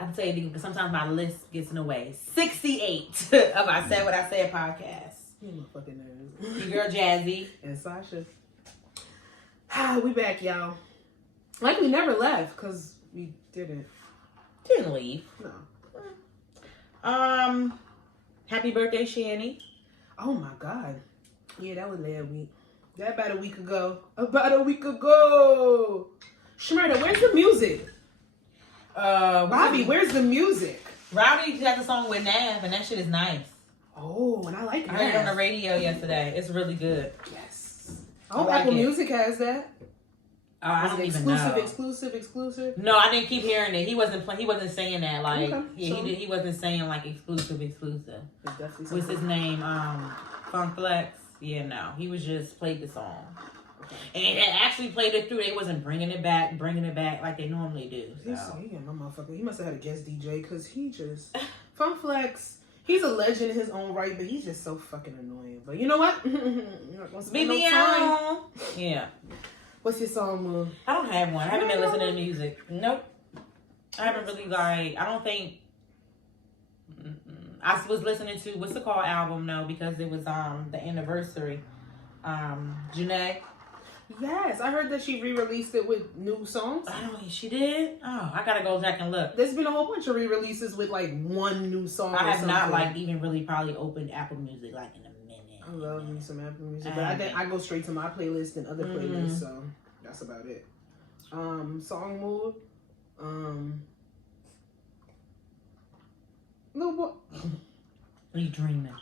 I say it because sometimes my list gets in the way. 68 of I Said What I Said podcast. You motherfucking nerds. Your girl Jazzy. And Sasha. We back, y'all. Like we never left, because we didn't. Didn't leave. No. Happy birthday, Shani. Oh my God. Yeah, that was last week. That about a week ago. About a week ago. Shmurda, where's the music? Bobby, where's the music? Rowdy got the song with Nav, and that shit is nice. Oh, and I like it. I heard it on the radio yesterday. It's really good. Yes. Oh, Apple Music has that. I don't even know. Exclusive. No, I didn't keep hearing it. He wasn't saying that. Like, okay. He wasn't saying like exclusive. What's his name? Funk Flex. Yeah, no. He was just played the song. Okay. And they actually played it through. They wasn't bringing it back like they normally do. So. My motherfucker. He must have had a guest DJ because he just Funk Flex. He's a legend in his own right, but he's just so fucking annoying. But you know what? Beat me out. Yeah. What's your song, Moon? I don't have one. I haven't been listening to music. Nope. I haven't really I don't think. I was listening to what's the called album though because it was the anniversary. Janae. Yes, I heard that she re-released it with new songs. I don't know, she did? Oh, I gotta go back and look. There's been a whole bunch of re-releases with like one new song. I have not like even really probably opened Apple Music like in a minute. I love me some Apple Music, but I think I go straight to my playlist and other playlists, so that's about it. Song mood. No, what? Are you dreaming?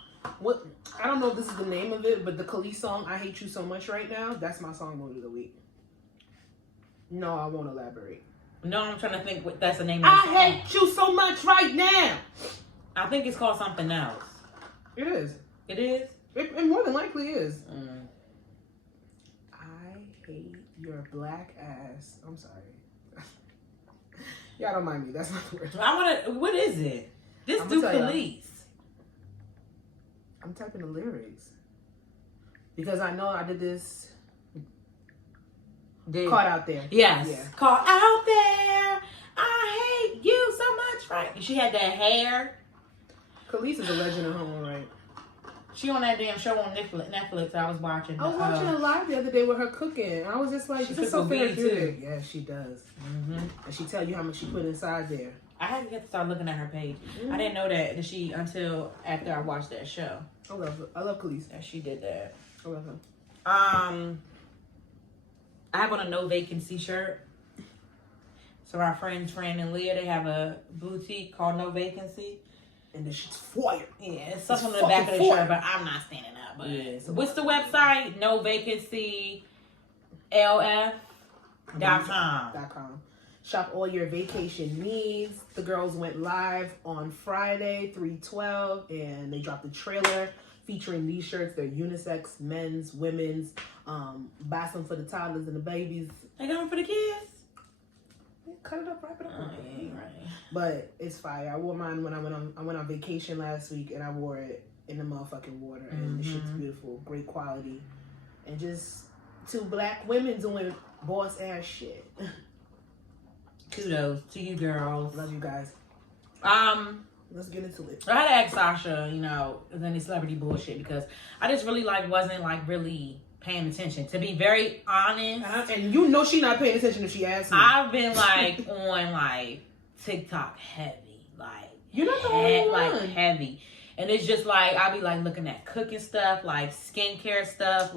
What? I don't know if this is the name of it, but the Khalees song "I Hate You So Much" right now. That's my song mood of the week. No, I won't elaborate. No, I'm trying to think what that's the name of the song. I hate you so much right now. I think it's called something else. It is. It is? It more than likely is. I hate your black ass. I'm sorry. Y'all don't mind me. That's not the word. What is it? This dude Khalees. I'm typing the lyrics. Because I know I did this. Caught Out There. Yes. Yeah. Caught Out There. I hate you so much. Right. She had that hair. Khalees is a legend in her own right. She on that damn show on Netflix I was watching. I was watching her live the other day with her cooking. And I was just like, this is so therapeutic. Yeah, she does. And she tell you how much she put inside there. I had to get to start looking at her page. I didn't know that until after I watched that show. I love her. I love Khalees. And she did that. I love her. I have on a No Vacancy shirt. So our friends Fran and Leah, they have a boutique called No Vacancy. And this shit's fire. Yeah, it's something on the back of the shirt, but I'm not standing up. But yeah, what's the website? No Vacancy LF.com. Shop all your vacation needs. The girls went live on Friday, 3/12, and they dropped a trailer featuring these shirts. They're unisex, men's, women's. Buy some for the toddlers and the babies. They got them for the kids? Cut it up, wrap it up. Right. But it's fire. I wore mine when I went on vacation last week, and I wore it in the motherfucking water. And the shit's beautiful, great quality, and just two black women doing boss ass shit. Kudos to you girls. Love you guys. Let's get into it. I had to ask Sasha, is any celebrity bullshit because I just really wasn't really paying attention. To be very honest. And she not paying attention if she asks me. I've been on TikTok heavy. You're not the only one. Heavy. And it's just I'll be looking at cooking stuff, skincare stuff,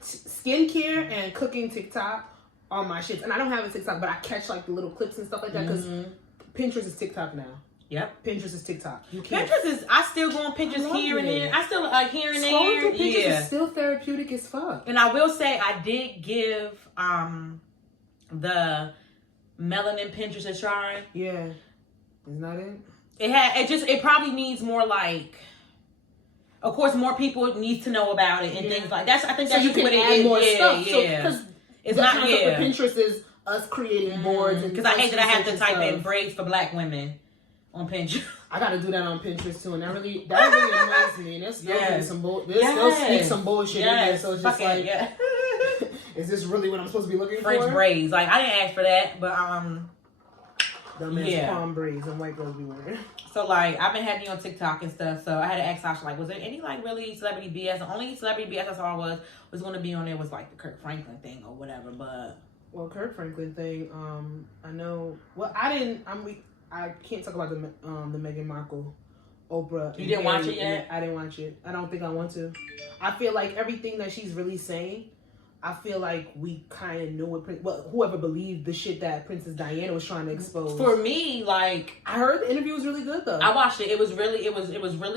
skincare and cooking TikTok are my shits. And I don't have a TikTok, but I catch the little clips and stuff like that because Pinterest is TikTok now. Yep. Pinterest is TikTok. You can't. Pinterest is, I still go on Pinterest here and there. I still here and there. Scrolling through Pinterest is still therapeutic as fuck. And I will say I did give the melanin Pinterest a try. Yeah. Isn't that it? It probably needs more of course more people need to know about it and things like that. I think that's just what it is. More stuff. Yeah. So, it's the concept of Pinterest is us creating boards. Because I hate that I have to type in braids for black women on Pinterest. I gotta do that on Pinterest too, and that really annoys me. And this still sneak some bullshit in there. So it's just is this really what I'm supposed to be looking for? French braids. I didn't ask for that, but Dumbass palm braids and white girls be wearing. So, like, I've been having you on TikTok and stuff, so I had to ask Sasha, like, was there any, like, really celebrity BS? The only celebrity BS I saw was going to be on there was, like, the Kirk Franklin thing or whatever, but... Well, Kirk Franklin thing, I know... Well, I can't talk about the Meghan Markle, Oprah... You didn't watch it yet? I didn't watch it. I don't think I want to. I feel like everything that she's really saying... I feel like we kind of knew what whoever believed the shit that Princess Diana was trying to expose. For me, like, I heard the interview was really good though. I watched it. It was really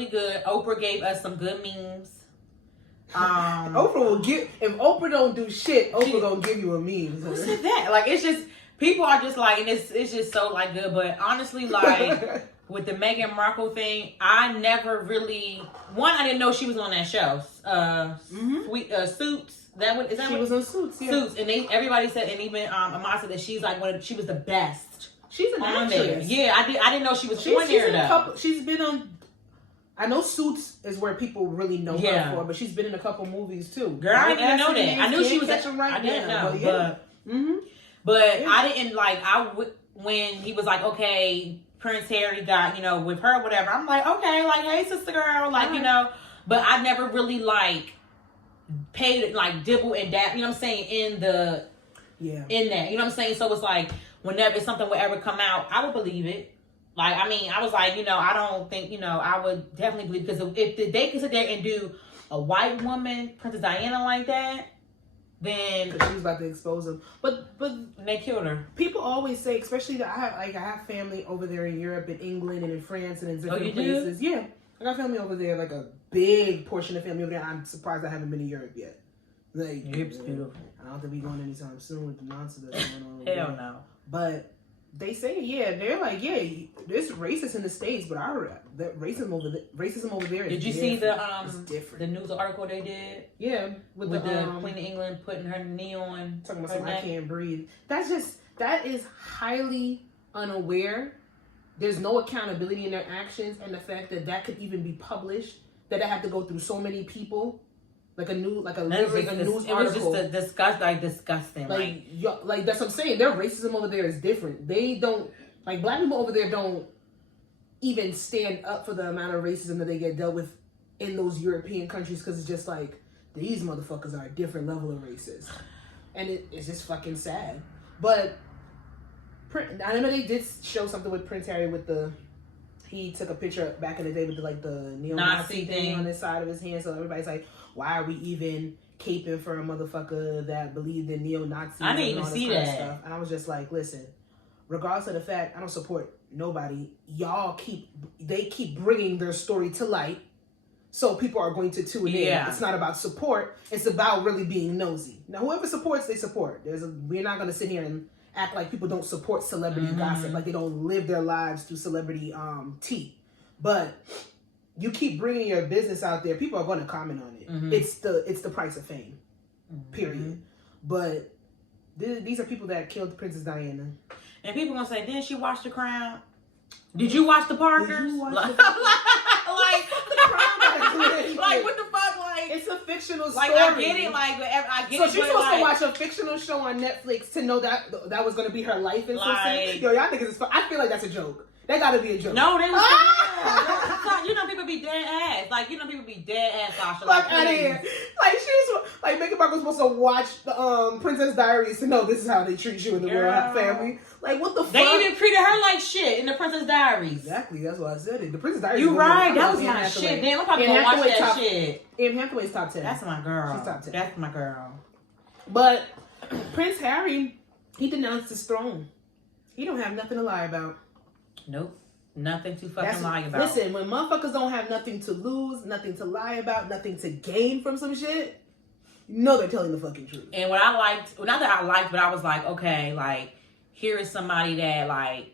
good. Oprah gave us some good memes. Oprah will give if Oprah don't do shit, Oprah gonna give you a meme. Who said that? Like, it's just people are just like, and it's just so like good. But honestly, like with the Meghan Markle thing, I never really I didn't know she was on that show. Suits. She was on Suits, yeah. Suits, and everybody said, and even Amasa said that she's like she was the best. She's an actress. Yeah, I didn't know she was on there though. She's been on. I know Suits is where people really know her for, but she's been in a couple movies too. Girl, I didn't even know that. I knew she was. I didn't know, but I didn't like. When he was like, okay, Prince Harry got with her, whatever. I'm like, okay, like, hey, sister girl, like but I never really like. Paid like dibble and dab, you know what I'm saying, in that, you know what I'm saying. So it's like whenever something would ever come out, I would believe it. Like, I mean, I was like, I don't think, I would definitely believe, because if they could sit there and do a white woman, Princess Diana, like that, then because she was about to expose them. But they killed her. People always say, especially that I have family over there in Europe, in England, and in France, and in different places. Do? Yeah. I got family over there, like a big portion of family over there. I'm surprised I haven't been to Europe yet. Like, Europe's beautiful. I don't think we're going anytime soon with the nonsense that's going on. Hell no. But they say, they're like, there's racist in the States, but racism over there is Did you see different. The news article they did? Yeah, with the Queen of England putting her knee on. Talking about I can't breathe. That is highly unaware. There's no accountability in their actions, and the fact that could even be published, that it had to go through so many people, like a news article. It was just disgusting. Like that's what I'm saying. Their racism over there is different. They don't like black people over there don't even stand up for the amount of racism that they get dealt with in those European countries, because it's just like these motherfuckers are a different level of racist, and it's just fucking sad. But I remember they did show something with Prince Harry he took a picture back in the day with the neo-Nazi thing on the side of his hand. So everybody's like, why are we even caping for a motherfucker that believed in neo-Nazis? I didn't even see that. Stuff? And I was just like, listen, regardless of the fact, I don't support nobody. They keep bringing their story to light. So people are going to tune in. It's not about support. It's about really being nosy. Now, whoever supports, they support. We're not going to sit here and act like people don't support celebrity gossip, like they don't live their lives through celebrity tea. But you keep bringing your business out there, people are going to comment on it. It's the price of fame, period. But these are people that killed Princess Diana. And people going to say, didn't she watch The Crown? Did you watch The Parkers? Did you watch like what the fuck? Like, it's a fictional story. Like, I get it. Like, I get it. So she's supposed to watch a fictional show on Netflix to know that was going to be her life and something. Yo, y'all niggas is fun. I feel like that's a joke. That gotta be a joke. No, they was people be dead ass. Like, people be dead ass, Sasha. Fuck out of here. Like, she was like, Meghan Markle was supposed to watch the Princess Diaries to know this is how they treat you in the royal family. Like, what the fuck? They even treated her like shit in the Princess Diaries. Exactly, that's why I said it. The Princess Diaries. You right, that was my shit. Damn, I'm probably gonna watch that shit. Anne Hathaway's top 10. That's my girl. She's top 10. That's my girl. But Prince Harry, he denounced his throne. He don't have nothing to lie about. Nope. Nothing to fucking lie about. Listen, when motherfuckers don't have nothing to lose, nothing to lie about, nothing to gain from some shit, you know they're telling the fucking truth. And what I liked, well, not that I liked, but I was like, okay, like, here is somebody that, like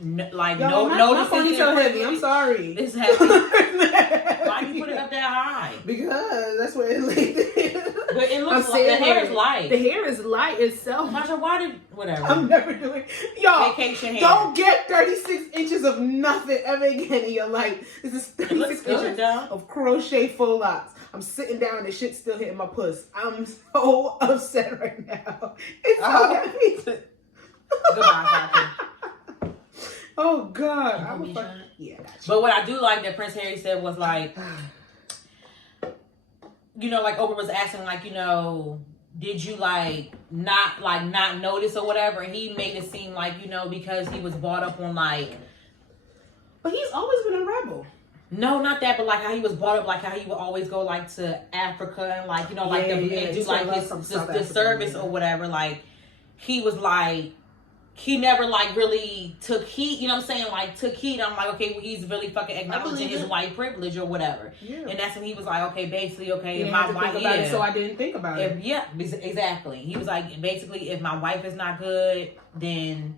notices. My ponytail heavy. I'm sorry. It's heavy. Why you put it up that high? Because that's where it laid. But it looks like the hair is light. The hair is light itself. Masha, whatever. I'm never doing. Y'all, vacation hair. Don't get 36 inches of nothing ever again in your life. This is 36 inches of crochet faux locks. I'm sitting down and the shit's still hitting my puss. I'm so upset right now. It's so heavy. Goodbye, Falcon. Oh God. Yeah, but what I do like that Prince Harry said was like, you know, like Oprah was asking, like, you know, did you like not notice or whatever? And he made it seem like, you know, because he was brought up on like. But he's always been a rebel. No, not that, but like how he was brought up, like how he would always go like to Africa and like, you know, like and do like the service or whatever. Like he was like, he never like really took heed, you know what I'm saying? Like took heed. I'm like, okay, well, he's really fucking acknowledging his white privilege or whatever. Yeah. And that's when he was like, okay, basically, okay, if my wife, so I didn't think about it. Yeah, exactly. He was like, basically, if my wife is not good, then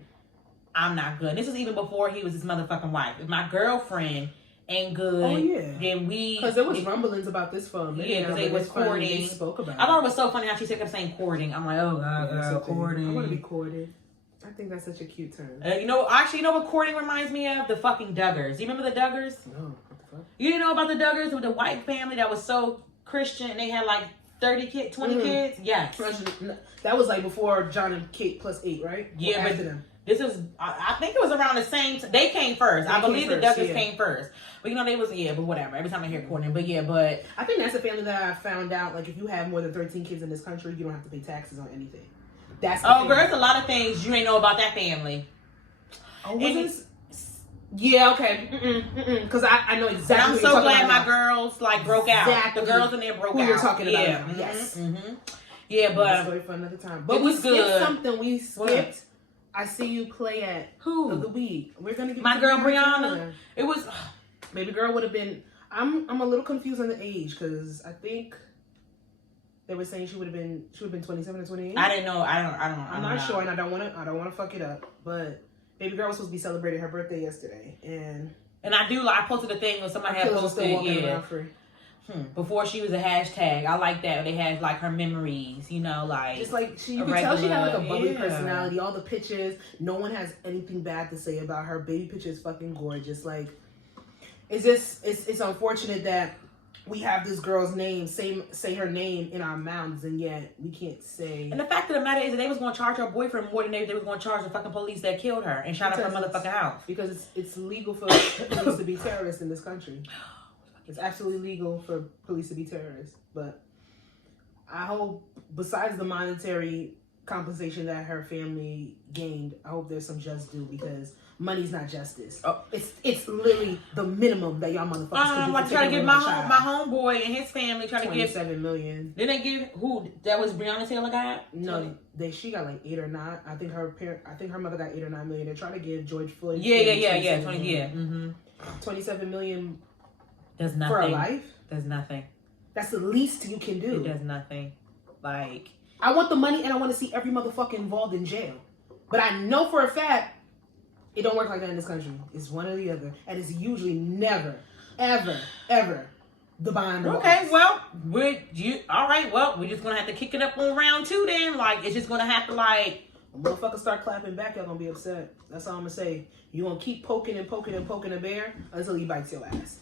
I'm not good. And this was even before he was his motherfucking wife. If my girlfriend ain't good, then we... Because there was rumblings about this for a minute. Yeah, because they was courting. They spoke about I thought it was so funny how she kept saying courting. I'm like, oh, God, courting. I want to be courted. I think that's such a cute term. You know, actually, you know what courting reminds me of? The fucking Duggars. You remember the Duggars? No, what the fuck? You didn't know about the Duggars with the white family that was so Christian and they had like 30 kids, 20 kids? Yes. That was like before John and Kate plus 8, right? Yeah, but them. This is, I think it was around the same, they came first. I believe the Duggars came first. But you know, they was, but whatever. Every time I hear courting, but but. I think that's a family that I found out, like if you have more than 13 kids in this country, you don't have to pay taxes on anything. That's girl, there's a lot of things you ain't know about that family. Oh, was this? Yeah, okay. Because I know exactly. And I'm so glad my girls like broke out. The girls in there broke out. You're talking about. Yeah. Yes. Yeah, but story for another time. But we skipped something. We skipped. What? I see you play at who the week. We're gonna get my girl Breanna. It was baby girl would have been. I'm a little confused on the age because I think. They were saying she would have been 27 or 28. I didn't know. I'm not sure, and I don't want to fuck it up. But baby girl was supposed to be celebrating her birthday yesterday, and I posted a thing when somebody had posted before she was a hashtag. I like that they had like her memories, you know, like just like you could tell she had like a bubbly personality. All the pictures, no one has anything bad to say about her. Baby picture is fucking gorgeous. Like it's unfortunate that. We have this girl's name, say her name in our mouths, and yet we can't say. And the fact of the matter is that they was going to charge her boyfriend more than they was going to charge the fucking police that killed her and shot up her motherfucking house. Because it's legal for police to be terrorists in this country. It's absolutely legal for police to be terrorists. But I hope, besides the monetary compensation that her family gained, I hope there's some just due because money's not justice. Oh. It's literally the minimum that y'all motherfuckers can do. Like try to give my homeboy and his family try to give $27 million. Didn't they give who? That was Breanna Taylor got? No, she got like 8 or 9. I think her mother got 8 or 9 million. They're trying to give George Floyd. Yeah. 27 million. Does nothing for a life. Does nothing. That's the least you can do. It does nothing. Like I want the money and I want to see every motherfucker involved in jail. But I know for a fact it don't work like that in this country. It's one or the other. And it's usually never, ever, ever the behind the bars. Okay, well, all right, well, we're just going to have to kick it up on round 2 then. Like, it's just going to have to, like... When motherfuckers start clapping back, y'all going to be upset. That's all I'm going to say. You're going to keep poking and poking and poking a bear until he bites your ass.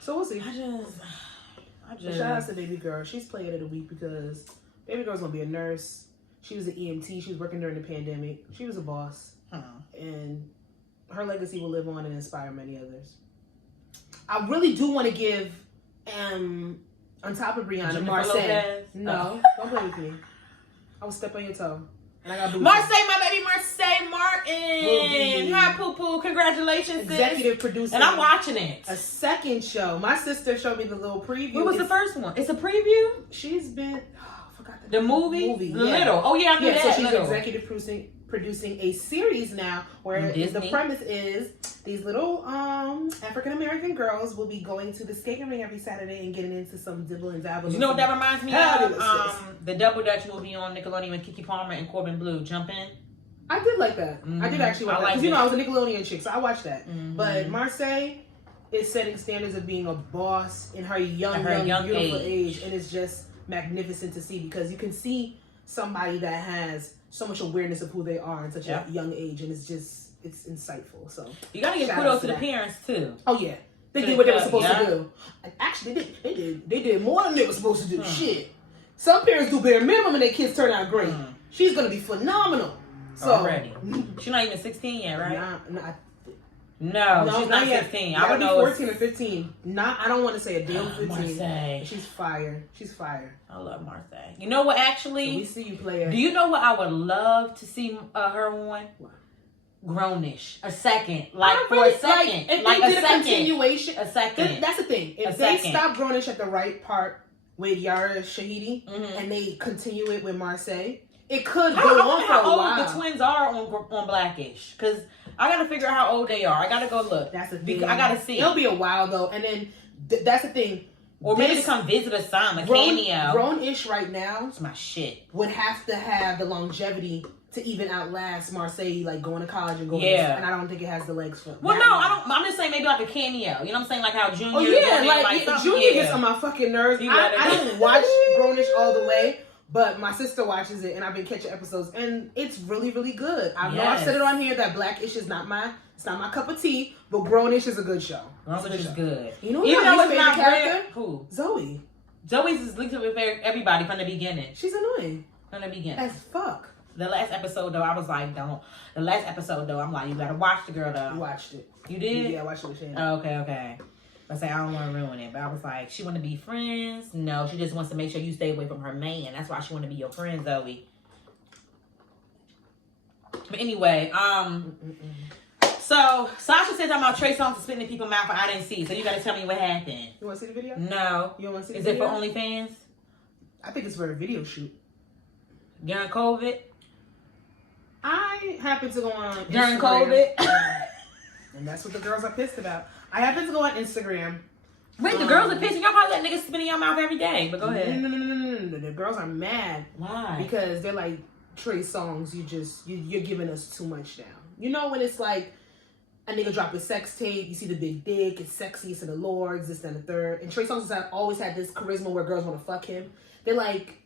So we'll see. But shout out to baby girl. She's playing it a week because baby girl's going to be a nurse. She was an EMT. She was working during the pandemic. She was a boss. And her legacy will live on and inspire many others. I really do want to give, on top of Breanna, Marseille. No, don't play with me. I will step on your toe. And I got boots. Marseille, my baby Marseille Martin. Hi, Poo Poo. Congratulations, executive producer. And I'm watching it. A second show. My sister showed me the little preview. What was the first one? It's a preview? She's been... The movie? Little. Oh, yeah, I knew that. So she's executive producing a series now where the premise is these little African-American girls will be going to the skating ring every Saturday and getting into some dibble and dabble. You know what that reminds me of? The Double Dutch movie on Nickelodeon with Keke Palmer and Corbin Blue. Jump In. I did like that. I did actually watch that. Because, I was a Nickelodeon chick, so I watched that. But Marseille is setting standards of being a boss in her young beautiful age. And it's just magnificent to see because you can see somebody that has so much awareness of who they are at such a young age, and it's insightful. So you gotta give kudos to the parents too. Oh yeah, they did what they were supposed to do. And actually, they did more than they were supposed to do. Shit, some parents do bare minimum and their kids turn out great. She's gonna be phenomenal. So already. She's not even 16 yet, right? No, she's not 16. I would don't know. know. 14 or 15. I don't want to say a deal 15. Marseille. She's fire. She's fire. I love Marseille. You know what? Actually, so we see you play. Do you know what I would love to see her on? What? Grownish. A second, like for a second, if like they did a second, continuation. a second. That's the thing. If they stop Grownish at the right part with Yara Shahidi and they continue it with Marseille, it could go on for a while. How old the twins are on Blackish? Because I gotta figure out how old they are. I gotta go look. That's the thing. I gotta see. It'll be a while though, and then that's the thing. Or maybe to come visit a son, a cameo. Grown-ish right now. It's my shit. Would have to have the longevity to even outlast Marseille, like going to college and going. Yeah. And I don't think it has the legs for. Well, no, I don't. I'm just saying maybe like a cameo. You know what I'm saying? Like how Junior. Oh yeah, like Junior gets on my fucking nerves. I don't watch Grownish all the way. But my sister watches it, and I've been catching episodes, and it's really, really good. I know I've said it on here that Blackish is not my cup of tea, but Grownish is a good show. Grownish is good. You know even though it's not character? Who? Zoe. Zoe's is linked with everybody from the beginning. She's annoying. From the beginning. As fuck. The last episode though, I was like, don't. The last episode though, I'm like, you gotta watch the girl though. You watched it. You did? Yeah, I watched it with Shannon. Oh, okay. I say I don't want to ruin it, but I was like, she want to be friends? No, she just wants to make sure you stay away from her man. That's why she want to be your friend, Zoe. But anyway, so Sasha said something about Trey Songz spitting in people's mouth, and I didn't see it. So you got to tell me what happened. You want to see the video? No. You want to see the video? Is it for OnlyFans? I think it's for a video shoot. During COVID? I happen to go on Instagram. During COVID? And that's what the girls are pissed about. I happen to go on Instagram. Wait, the girls are pissed. Y'all probably let niggas spit in your mouth every day. But go ahead. No. The girls are mad. Why? Because they're like, Trey Songz, you're giving us too much now. You know when it's like a nigga drop a sex tape, you see the big dick, it's sexy, it's in the lords, this, and the third. And Trey Songz has always had this charisma where girls want to fuck him. They're like,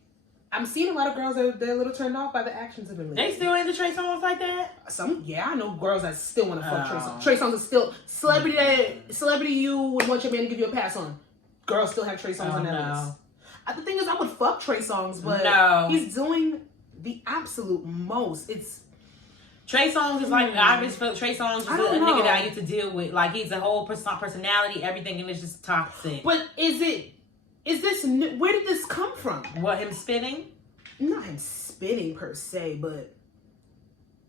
I'm seeing a lot of girls that they're a little turned off by the actions of him. They still into Trey Songz like that? I know girls that still want to fuck Trey Songz. Trey Songz is still celebrity you would want your man to give you a pass on. Girls still have Trey Songz on that list. The thing is, I would fuck Trey Songz, but he's doing the absolute most. Trey Songz is like, I just feel Trey Songz is a nigga that I used to deal with. Like, he's a whole personality, everything, and it's just toxic. But where did this come from? What, him spitting? Not him spitting per se, but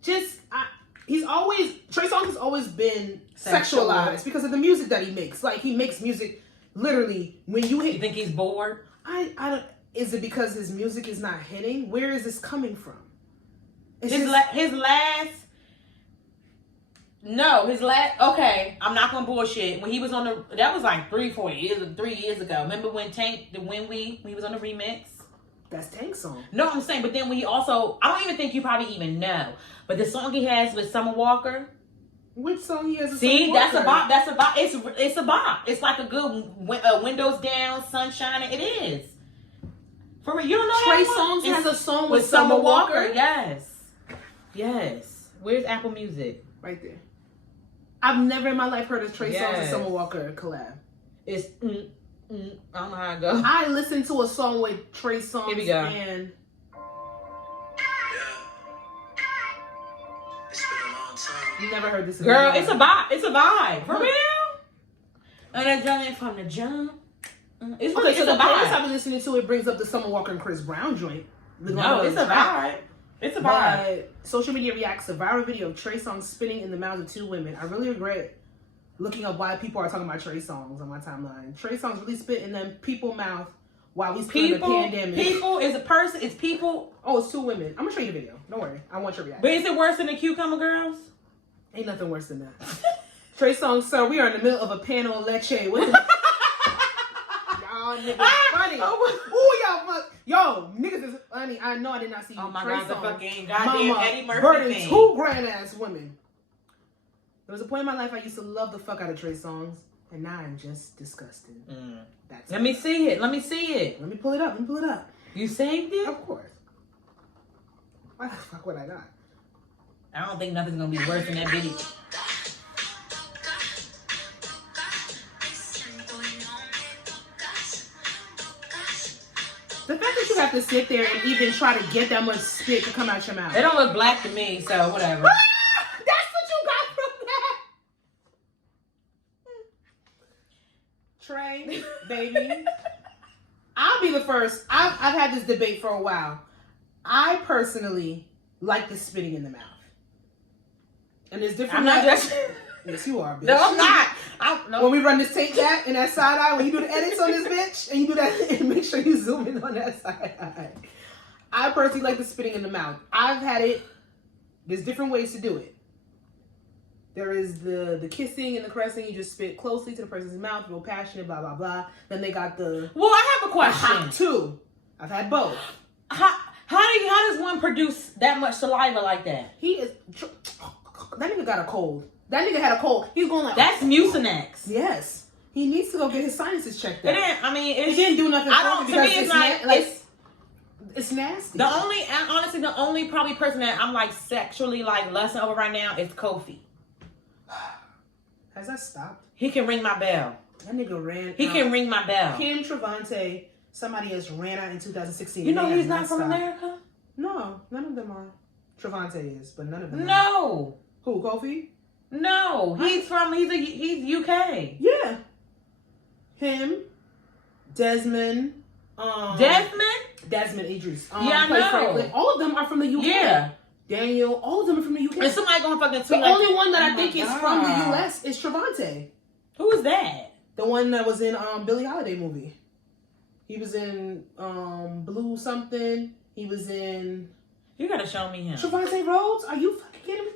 just, Trey Songz has always been sexualized because of the music that he makes. Like, he makes music literally when you hit. You think he's bored? I don't, is it because his music is not hitting? Where is this coming from? Okay, I'm not gonna bullshit. When he was on that was like 3 years ago. Remember when when he was on the remix? That's Tank's song. No, I'm saying, but then when he also, I don't even think you probably even know, but the song he has with Summer Walker. Which song he has with Summer Walker? That's a bop. It's a bop. It's like a good windows down, sun shining. It is. For real, you don't know Trey Songz has a song with Summer Walker? Yes. Where's Apple Music? Right there. I've never in my life heard of Trey Songz and Summer Walker collab. It's I don't know how it goes. I listened to a song with Trey Songz. Here we go. And it's been a long time. You never heard this? Girl, it's a vibe. It's a vibe. For real. And I done it from the jump. It's okay, so the vibe. playlist I've been listening to, it brings up the Summer Walker and Chris Brown joint. No, it's a vibe. It's a vibe. But social media reacts to viral video of Trey Songz spitting in the mouths of 2 women. I really regret looking up why people are talking about Trey Songz on my timeline. Trey Songz really spit in them people mouth while we spit in the pandemic. People is a person. It's people. Oh, it's 2 women. I'm gonna show you the video. Don't worry. I want your reaction. But is it worse than the Cucumber Girls? Ain't nothing worse than that. Trey Songz, sir, we are in the middle of a panel of leche. What the y'all niggas funny. Ooh, y'all fuck. Yo, niggas is funny. I know I did not see you. Oh my Trey God, the Songz. fucking goddamn Eddie Murphy burning thing. 2 grand ass women. There was a point in my life I used to love the fuck out of Trey Songz, and now I'm just disgusted. Let me see it. Let me see it. Let me pull it up. You saved it? Of course. Why the fuck would I not? I don't think nothing's gonna be worse than that video. The fact that you have have to sit there and even try to get that much spit to come out your mouth? They don't look black to me, so whatever. That's what you got from that. Trey, baby. I'll be the first. I've had this debate for a while. I personally like the spitting in the mouth. And there's different... I'm not just... Yes, you are, bitch. No, I'm not. No. When we run this tape back in that side eye, when you do the edits on this bitch, and you do that, and make sure you zoom in on that side eye. I personally like the spitting in the mouth. I've had it. There's different ways to do it. There is the kissing and the caressing. You just spit closely to the person's mouth, real passionate, blah, blah, blah. Then they got the... Well, I have a question. Hot too. I've had both. How does one produce that much saliva like that? He is... That nigga got a cold. That nigga had a cold. He's going like... That's Mucinex. Yes. He needs to go get his sinuses checked out. It didn't, I mean... It didn't do nothing I don't... To me, it's not... It's nasty. Honestly, the only probably person that I'm like sexually like lusting over right now is Kofi. Has that stopped? He can ring my bell. That nigga ran. He can ring my bell. Kim Trevante, somebody else ran out in 2016. You know he's not from America? No, none of them are. Trevante is, but none of them. No. Are. Who? Kofi? No, he's UK. Yeah. Him, Desmond. Desmond Idris. Yeah, I know. Franklin. All of them are from the UK. Yeah. Daniel, all of them are from the UK. And somebody gonna fucking tweet. The only one that I think is from the US is Trevante. Who is that? The one that was in Billie Holiday movie. He was in Blue something. He was in... You gotta show me him. Trevante Rhodes? Are you fucking kidding me?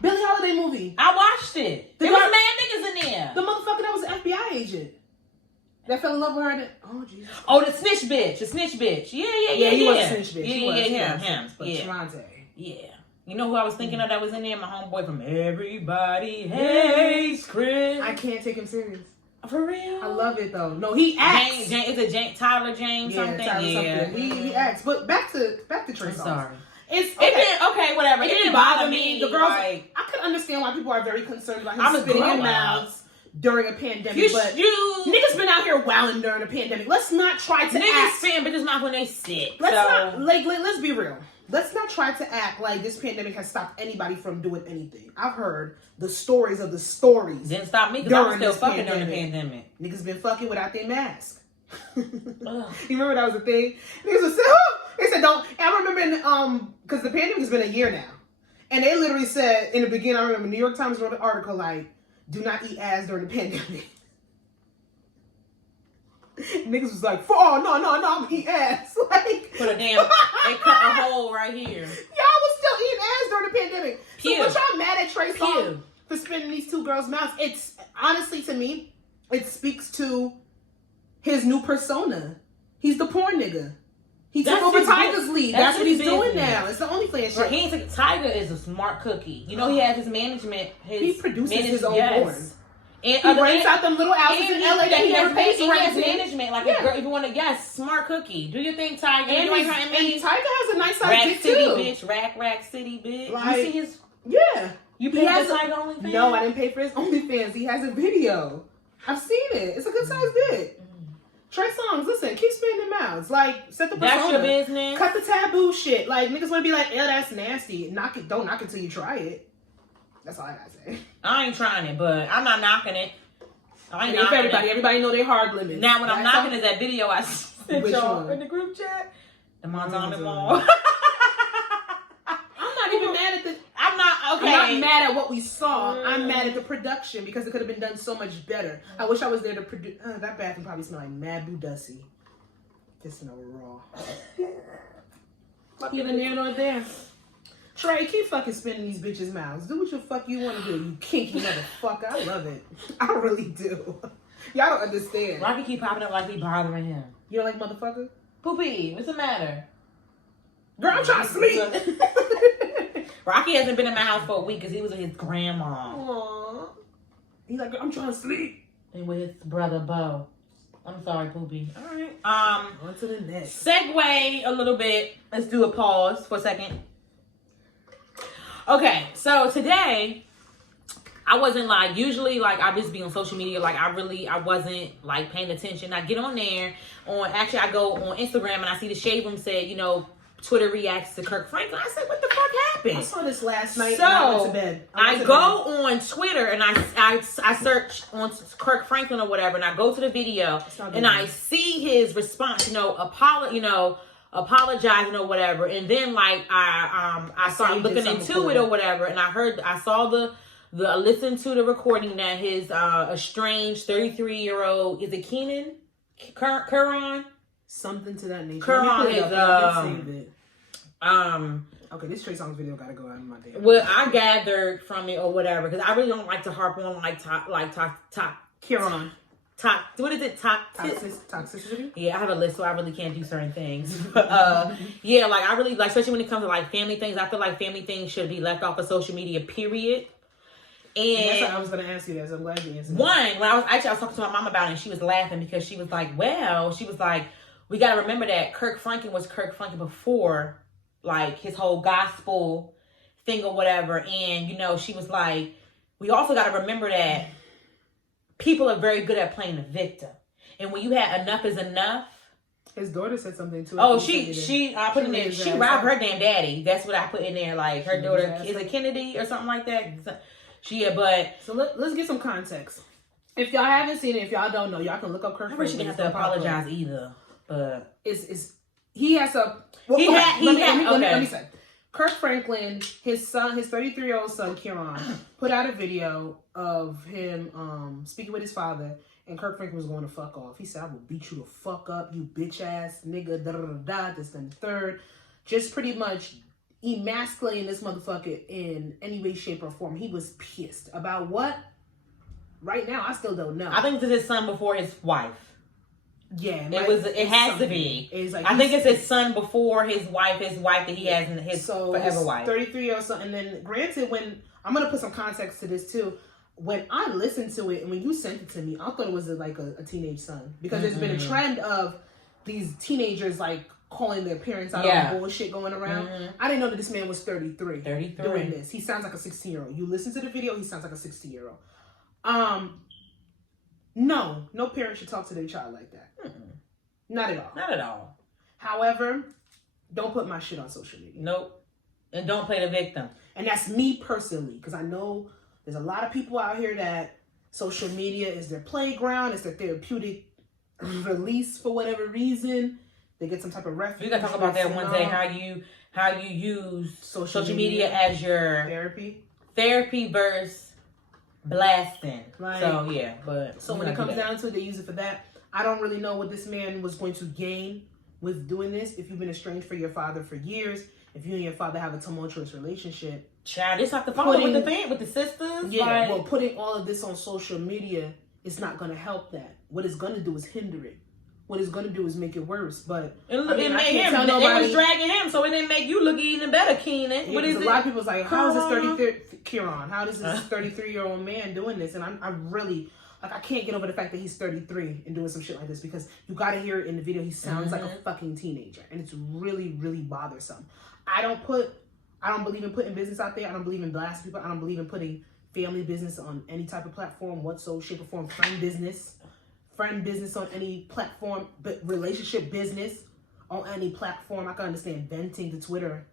Billie Holiday movie. I watched it. There was mad niggas in there. The motherfucker that was an FBI agent. That fell in love with her. And, oh, Jesus. Oh, the snitch bitch. Yeah, he was a snitch bitch. Him. But Trevante. Yeah. You know who I was thinking of that was in there? My homeboy from Everybody Hates Chris. I can't take him serious. For real? I love it though. No, he acts. Tyler James something? Yeah. He acts. But back to Trey Songz. Sorry. It's okay. Whatever. It didn't bother me. The girls, like, I could understand why people are very concerned about him spitting in mouths during a pandemic. Niggas been out here wilding during a pandemic. Let's not try to niggas spitting bitches' mouth when they sick. Let's be real. Let's not try to act like this pandemic has stopped anybody from doing anything. I've heard the stories of the stories. Didn't stop me because I was still fucking during the pandemic. Niggas been fucking without their mask. You remember that was a thing? Niggas would say, oh! They said don't. And I remember because the pandemic has been a year now. And they literally said in the beginning, I remember New York Times wrote an article like, do not eat ass during the pandemic. Niggas was like, oh, no, I'm gonna eat ass. Like, put a damn, they cut a hole right here. Y'all was still eating ass during the pandemic. Pew. So what y'all mad at Trey Songz for spitting these two girls' mouths? It's, honestly, to me, it speaks to his new persona. He's the porn nigga. He took over Tyga's lead. That's what he's doing now. It's the OnlyFans shit. Tyga is a smart cookie. You know, he has his management. He produces his own porn. And he rents out them little houses in LA that he never pays to rent. Management, like a girl, if you want to, smart cookie. Do your thing, Tyga. And Tyga has a nice size dick too. Bitch, rack city, bitch. Like, you see his? Yeah. You paid for Tyga OnlyFans? No, I didn't pay for his OnlyFans. He has a video. I've seen it. It's a good size dick. Trey Songz, listen, keep spitting their mouths. Like, set the persona. That's your business. Cut the taboo shit. Like, niggas want to be like, ew, that's nasty. Don't knock it till you try it. That's all I gotta say. I ain't trying it, but I'm not knocking it. I ain't knocking everybody. Everybody know their hard limits. Now, when I'm knocking is that video I sent y'all in the group chat. The Montana Mall. I'm not even mad at the... I'm not mad at what we saw. I'm mad at the production because it could have been done so much better. I wish I was there to produce. That bathroom probably smelled like Mad Budussi. This smell raw. Even there nor there. Trey, keep fucking spinning these bitches' mouths. Do what the fuck you want to do, you kinky motherfucker. I love it. I really do. Y'all don't understand. Rocky keep popping up like we bothering him. You don't like motherfucker? Poopy, what's the matter? Girl, I'm trying to sleep. Rocky hasn't been in my house for a week because he was with his grandma. Aww. He's like, I'm trying to sleep. And with his brother, Bo. I'm sorry, Poopy. All right. On to the next. Segue a little bit. Let's do a pause for a second. Okay, so today, I wasn't like, usually like I just be on social media, like I wasn't like paying attention. I get on there actually I go on Instagram and I see the Shade Room said, you know, Twitter reacts to Kirk Franklin. I said, what the fuck happened? I saw this last night so and I went to bed. I go on Twitter and I search on Kirk Franklin or whatever, and I go to the video and I see his response, you know, apologizing or whatever, and then like I started looking into it or whatever, and I saw listened to the recording that his estranged 33-year-old, is it Kenan? Curran? Something to that nature. Curran is okay, this Trey Songz video gotta go out of my damn. What I gathered from it or whatever, because I really don't like to harp on Curran. What is it? Toxicity? Yeah, I have a list, so I really can't do certain things. Yeah, like I really like, especially when it comes to like family things. I feel like family things should be left off of social media, period. And that's what I was gonna ask you. I'm glad you answered. When I was talking to my mom about it, and she was laughing because she was like, we got to remember that Kirk Franklin was Kirk Franklin before like his whole gospel thing or whatever. And, you know, she was like, we also got to remember that people are very good at playing the victim. And when you had enough is enough. His daughter said something too. Oh, I put in there, she robbed her damn daddy. That's what I put in there. Like her daughter, is it Kennedy or something like that? So let's get some context. If y'all haven't seen it, if y'all don't know, y'all can look up Kirk Franklin. She didn't have to apologize either. But he has a let me say, Kirk Franklin, his son, his 33-year-old son Kieran, put out a video of him speaking with his father, and Kirk Franklin was going to fuck off. He said, "I will beat you the fuck up, you bitch ass nigga, da da da da, this and the third." Just pretty much emasculating this motherfucker in any way, shape, or form. He was pissed about what? Right now, I still don't know. I think this is his son before his wife. Yeah, it has to be. Like, I think it's his son before his wife that he has in his forever wife. 33-year-old son. And then granted, when I'm gonna put some context to this too, when I listened to it and when you sent it to me, I thought it was like a teenage son, because there's been a trend of these teenagers like calling their parents out on bullshit going around. I didn't know that this man was 33 doing this. He sounds like a 16-year-old. You listen to the video, he sounds like a 16-year-old. No parent should talk to their child like that. Not at all. Not at all. However, don't put my shit on social media. Nope. And don't play the victim. And that's me personally, because I know there's a lot of people out here that social media is their playground, it's their therapeutic release for whatever reason. They get some type of refuge. We gotta talk about that one day, how you use social media as your therapy versus blasting. Like, so yeah, but so when it comes down to it, they use it for that. I don't really know what this man was going to gain with doing this. If you've been estranged from your father for years, if you and your father have a tumultuous relationship, child, this have to follow with the sisters. Yeah, like, well, putting all of this on social media is not going to help that. What it's going to do is hinder it. What it's going to do is make it worse. But it was dragging him, so it didn't make you look even better, Keenan. Yeah, a lot of people's like, how is this 33 Kieran? How is this 33-year-old man doing this? And I really, like, I can't get over the fact that he's 33 and doing some shit like this, because you got to hear it in the video. He sounds like a fucking teenager, and it's really, really bothersome. I don't believe in putting business out there. I don't believe in blasting people. I don't believe in putting family business on any type of platform whatsoever, shape, or form. Friend business on any platform, but relationship business on any platform. I can understand venting to Twitter,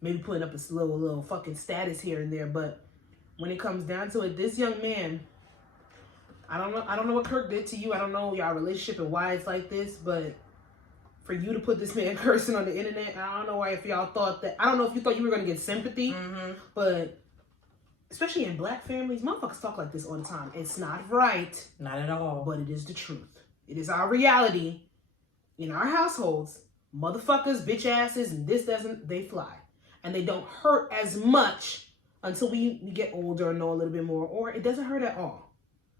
maybe putting up a little fucking status here and there, but when it comes down to it, this young man, I don't know what Kirk did to you. I don't know y'all relationship and why it's like this, but for you to put this man cursing on the internet, I don't know why, if y'all thought that, I don't know if you thought you were going to get sympathy, but especially in black families, motherfuckers talk like this all the time. It's not right. Not at all. But it is the truth. It is our reality. In our households, motherfuckers, bitch asses, and they fly. And they don't hurt as much until we get older and know a little bit more, or it doesn't hurt at all.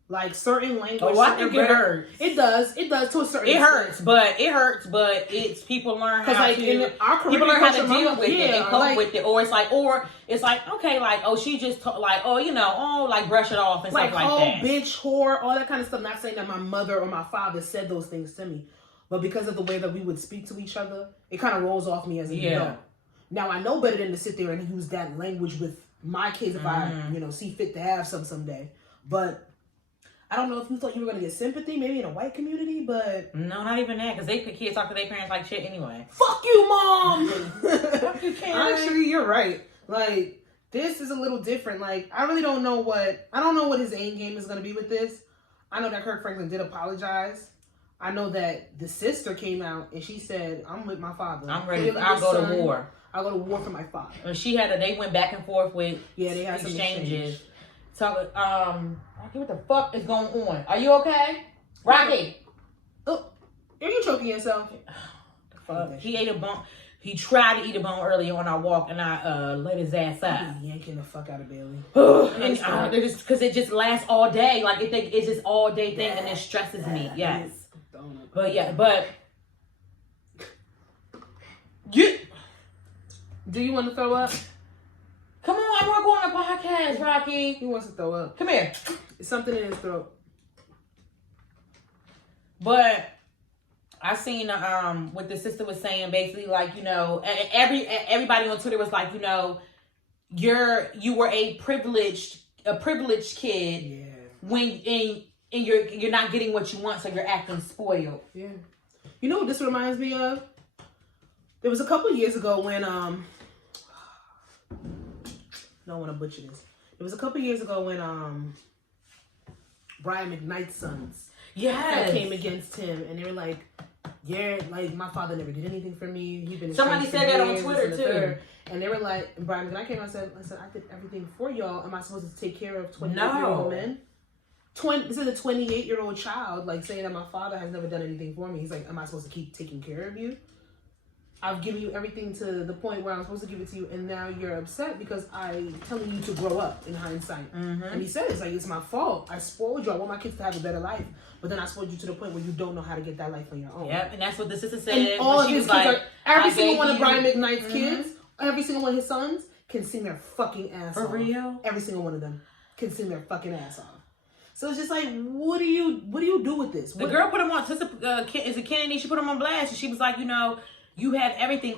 Like certain language. Oh, I think it hurts. It does to a certain extent. It hurts, but it's people learn how like to. In our people learn how to deal with it and cope with it, or it's like okay, like, oh, she just like, oh, you know, oh, like brush it off and stuff like that. Bitch, whore, all that kind of stuff. Not saying that my mother or my father said those things to me, but because of the way that we would speak to each other, it kind of rolls off me as an adult. Now I know better than to sit there and use that language with my kids if I, see fit to have some someday. But I don't know if you thought you were going to get sympathy, maybe in a white community, but... No, not even that, because kids talk to their parents like shit anyway. Fuck you, Mom! Fuck you, Karen. Actually, you're right. Like, this is a little different. Like, I really don't know what his end game is going to be with this. I know that Kirk Franklin did apologize. I know that the sister came out and she said, I'm with my father. I'm ready. I'll go to war. I'll go to war for my father. And they went back and forth with they had exchanges. Rocky, what the fuck is going on? Are you okay? Rocky! Oh, are you choking yourself? Fuck. He ate a bone. He tried to eat a bone earlier on our walk, and I let his ass out. Yanking the fuck out of Bailey. Because it just lasts all day. Like, it's just all day thing, and it stresses me. Yes. But you... Do you want to throw up? Come on, we're going on a podcast, Rocky. He wants to throw up. Come here. It's something in his throat. But I seen what the sister was saying, basically, like, everybody on Twitter was like, you were a privileged kid when you're not getting what you want, so you're acting spoiled. Yeah. You know what this reminds me of? There was a couple of years ago when I don't want to butcher this. It was a couple of years ago when Brian McKnight's sons came against him, and they were like, like my father never did anything for me. Somebody said that on Twitter too. And they were like, and Brian McKnight came out and said, I did everything for y'all. Am I supposed to take care of 28-year-old men? This is a 28-year-old child, like, saying that my father has never done anything for me. He's like, am I supposed to keep taking care of you? I've given you everything to the point where I'm supposed to give it to you, and now you're upset because I'm telling you to grow up in hindsight. Mm-hmm. And he said, it's my fault. I spoiled you. I want my kids to have a better life. But then I spoiled you to the point where you don't know how to get that life on your own. Yep, and that's what the sister said. And all of his kids every single one of Brian McKnight's kids, every single one of his sons, can sing their fucking ass off. For real? Every single one of them can sing their fucking ass off. So it's just like, what do you do with this? The girl put him on, is it Kennedy? She put him on blast, and she was like, you have everything,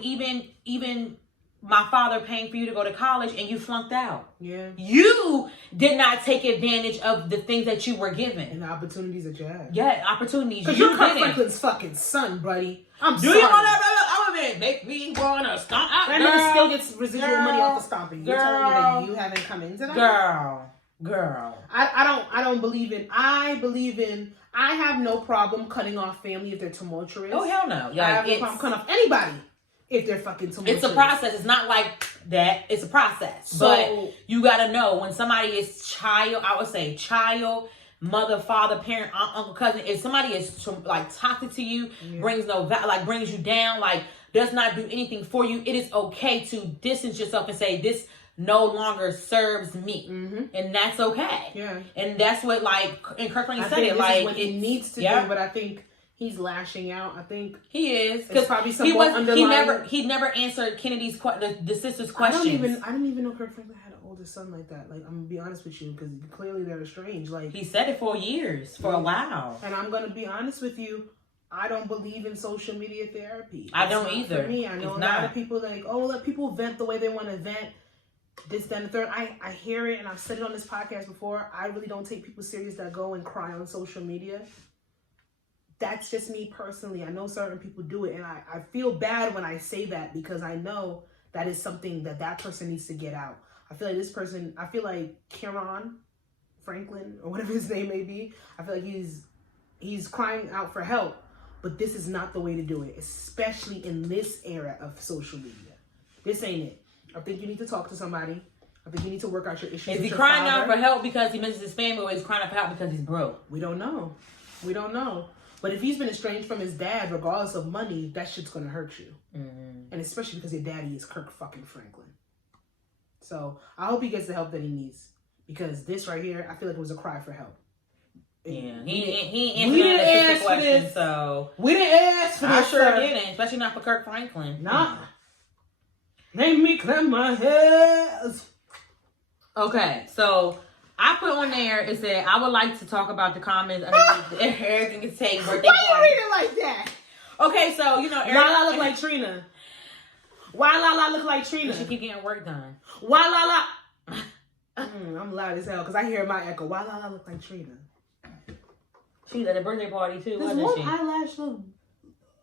even my father paying for you to go to college, and you flunked out. Yeah. You did not take advantage of the things that you were given. And the opportunities that you had. Yeah, opportunities. Because you're Kirk Franklin's fucking son, buddy. I'm sorry. Do you want to make me want to stomp out? That nigga still gets residual money off the stomping. You're telling me that you haven't come into that? Girl. I don't believe in, I have no problem cutting off family if they're tumultuous. Oh, hell no. I have no problem cutting off anybody if they're fucking tumultuous. It's a process. It's not like that. It's a process. So, but you got to know when somebody is child, mother, father, parent, aunt, uncle, cousin, if somebody is like toxic to you, brings you down, does not do anything for you, it is okay to distance yourself and say, this no longer serves me. Mm-hmm. And that's okay. Yeah. And that's what, and Kirk Franklin said it, is what he needs to do, but I think he's lashing out. I think he is, because probably some he never answered Kennedy's the sister's questions. I didn't even know Kirk Franklin had an older son like that. Like, I'm gonna be honest with you, because clearly they're estranged. Like, he said it for years, for a while. And I'm gonna be honest with you, I don't believe in social media therapy. I don't either. For me, I know a lot of people let people vent the way they want to vent. This, then, the third. I hear it, and I've said it on this podcast before. I really don't take people serious that go and cry on social media. That's just me personally. I know certain people do it, and I feel bad when I say that, because I know that is something that person needs to get out. I feel like Kieran Franklin, or whatever his name may be, I feel like he's crying out for help, but this is not the way to do it, especially in this era of social media. This ain't it. I think you need to talk to somebody. I think you need to work out your issues. Is he crying out for help because he misses his family, or is he crying out for help because he's broke? We don't know. But if he's been estranged from his dad, regardless of money, that shit's gonna hurt you. Mm-hmm. And especially because your daddy is Kirk fucking Franklin. So I hope he gets the help that he needs, because this right here, I feel like it was a cry for help. Yeah, he didn't ask for this. So we didn't ask for this. I sure didn't, especially not for Kirk Franklin. Nah. Make me clean my hairs. Okay, so I put on there, it said, I would like to talk about the comments underneath the Eric and Tay birthday party. Why you read it like that? Okay, so, Eric... Lala look like Trina. Why Lala look like Trina? She keep getting work done. Why Lala... I'm loud as hell because I hear my echo. Why do I look like Trina? She was at a birthday party too, Does wasn't one she? eyelash look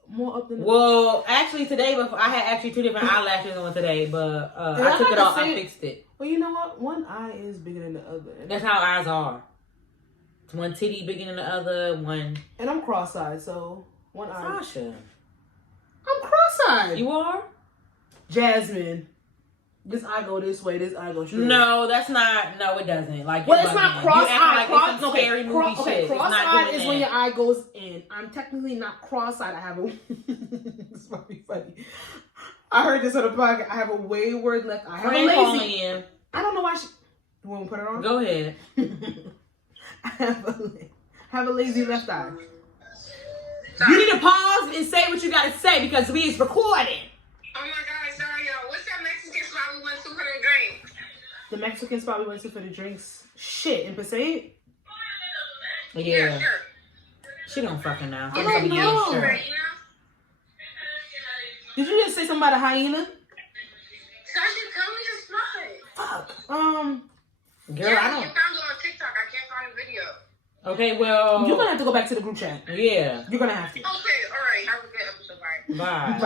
more up than the Well, actually today, before I had actually 2 different eyelashes on today, but I took it off. I fixed it. Well, you know what? One eye is bigger than the other. That's how eyes are. One titty bigger than the other. One. And I'm cross-eyed, so one eye. Sasha. I'm cross-eyed. You are? Jasmine. This eye go this way. This eye go straight. No, that's not. No, it doesn't. Like, well, it's not cross-eyed. Like it's some scary movie shit. Cross-eyed is when your eye goes in. I'm technically not cross-eyed. I have a. This might be funny. I heard this on the podcast. I have a wayward left eye. I have a lazy. I don't know why she. You want to put it on? Go ahead. I have a lazy left eye. You need to pause and say what you gotta say because we is recording. Oh my God, sorry y'all. What's that Mexican spot we went to for the drinks? The Mexican spot we went to for the drinks. Shit, in Passaic? Yeah. Sure. She don't fucking know. I don't know. Sure. Did you just say something about a hyena? Sasha, tell me the spot. Fuck. Girl, Yeah, I don't. you found it on TikTok. I can't find a video. Okay, well. You're gonna have to go back to the group chat. Yeah. You're gonna have to. Okay, all right. Have a good episode. Bye.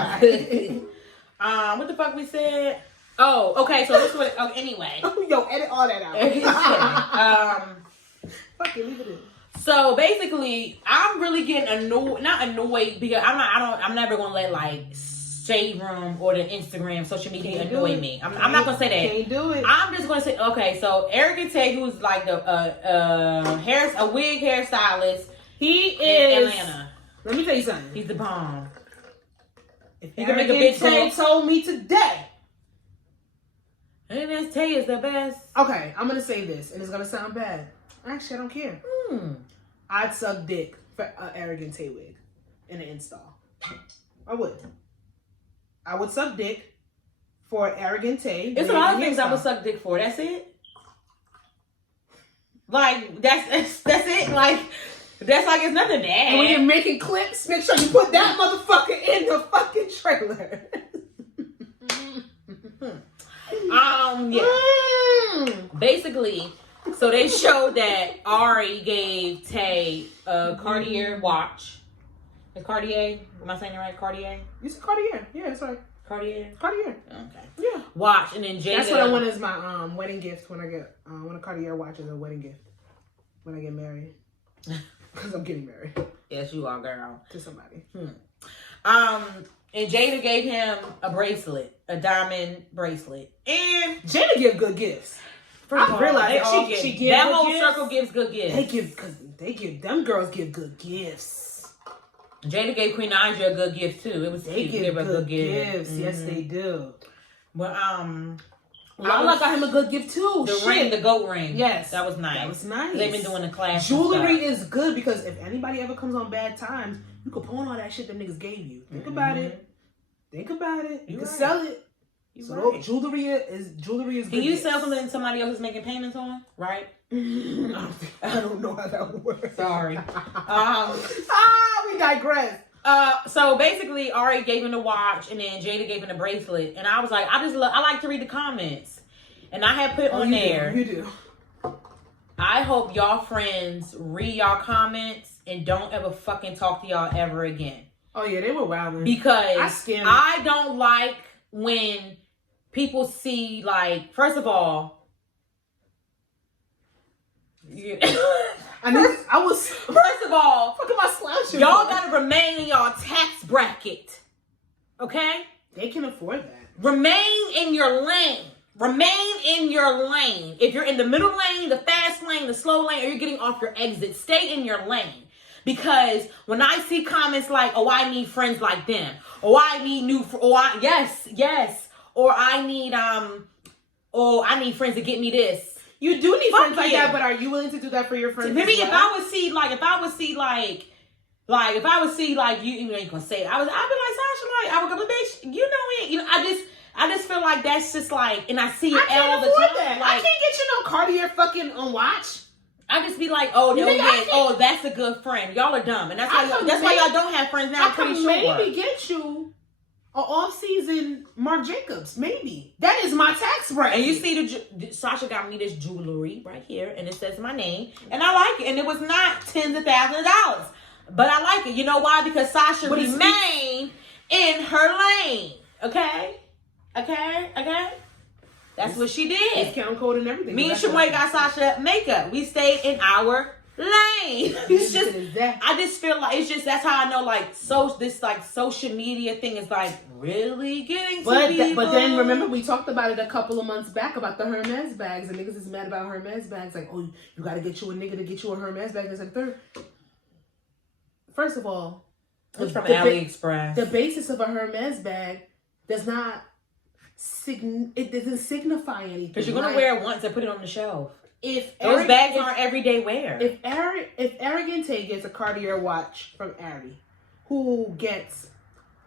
Bye. What the fuck we said? Oh, okay. So this was. Oh, anyway. Yo, edit all that out. Fuck it, leave it in. So basically, I'm really getting annoyed. Not annoyed because I'm never gonna let like Shade Room or the Instagram social media annoy me. I'm not gonna say that. Can't do it. I'm just gonna say okay. So Eric Tay, who's like the a wig hairstylist, he is in Atlanta. Let me tell you something. He's the bomb. If you can make a bitch Tay told me today. And Tay is the best. Okay, I'm gonna say this, and it's gonna sound bad. Actually, I don't care. I'd suck dick for an arrogant Tay wig in an install. I would. I would suck dick for an arrogant Tay. It's a lot of things I would suck dick for. That's it. Like that's it. Like that's like it's nothing bad. And when you're making clips, make sure you put that motherfucker in the fucking trailer. Yeah. Basically, so they showed that Ari gave Tay a Cartier watch. Is Cartier? Am I saying it right? Cartier? You said Cartier. Yeah, that's right. Cartier? Cartier. Okay. Yeah. Watch, and then Jada. That's what I want as my wedding gift when I get when a Cartier watch is a wedding gift when I get married. Because I'm getting married. Yes, you are, girl. To somebody. And Jada gave him a bracelet, a diamond bracelet, and Jada give good gifts. I realized she gives that whole gifts. circle gives good gifts. They give them girls give good gifts. Jada gave Queen Naija a good gift too. It was they give good gifts. Mm-hmm. Yes, they do. But Lala got him a good gift too. The ring, the goat ring. Yes, that was nice. That was nice. They've been doing the class. Jewelry is good because if anybody ever comes on bad times, you can pawn all that shit them niggas gave you. Think about it. Think about it. You can sell it. So jewelry is good. Can you sell something somebody else is making payments on? Right? I don't know how that works. Sorry. We digress. So basically, Ari gave him the watch, and then Jada gave him the bracelet, and I was like, I like to read the comments, and I had put on there. You do. I hope y'all friends read y'all comments and don't ever fucking talk to y'all ever again. Oh yeah, they were wilding. Because I don't like when people see, like, first of all, first of all, fuck am I slouching? Y'all gotta remain in y'all tax bracket. Okay? They can afford that. Remain in your lane. Remain in your lane. If you're in the middle lane, the fast lane, the slow lane, or you're getting off your exit, stay in your lane. Because when I see comments like, oh, I need friends like them, or I need yes, or I need friends to get me this. You do need friends like that, but are you willing to do that for your friends? Maybe if I would see you, you ain't gonna say it. I'd be like, Sasha, like, I would go, bitch, you know it. You know, I just feel like that's just like, and I see it all the time. That. Like, I can't get you no Cartier fucking watch. I just be like, oh no, yes, oh that's a good friend. Y'all are dumb, and that's why y'all don't have friends now. I'm pretty sure. Maybe get you off-season Marc Jacobs, maybe. That is my tax bracket. And you see, Sasha got me this jewelry right here, and it says my name, and I like it. And it was not tens of thousands of dollars, but I like it. You know why? Because Sasha remained in her lane. Okay. That's what she did. Discount code and everything. Me and Shamoy got Sasha makeup. We stayed in our lane. It's just, I just feel like it's just, that's how I know, like, this like social media thing is like really getting to people. But then remember we talked about it a couple of months back about the Hermes bags, and niggas is mad about Hermes bags. Like, oh, you got to get you a nigga to get you a Hermes bag. It's like, first of all, it's from AliExpress. The basis of a Hermes bag does not it doesn't signify anything. Because you're gonna wear it once and put it on the shelf. Those bags aren't everyday wear. If Arrogante gets a Cartier watch from Ari, who gets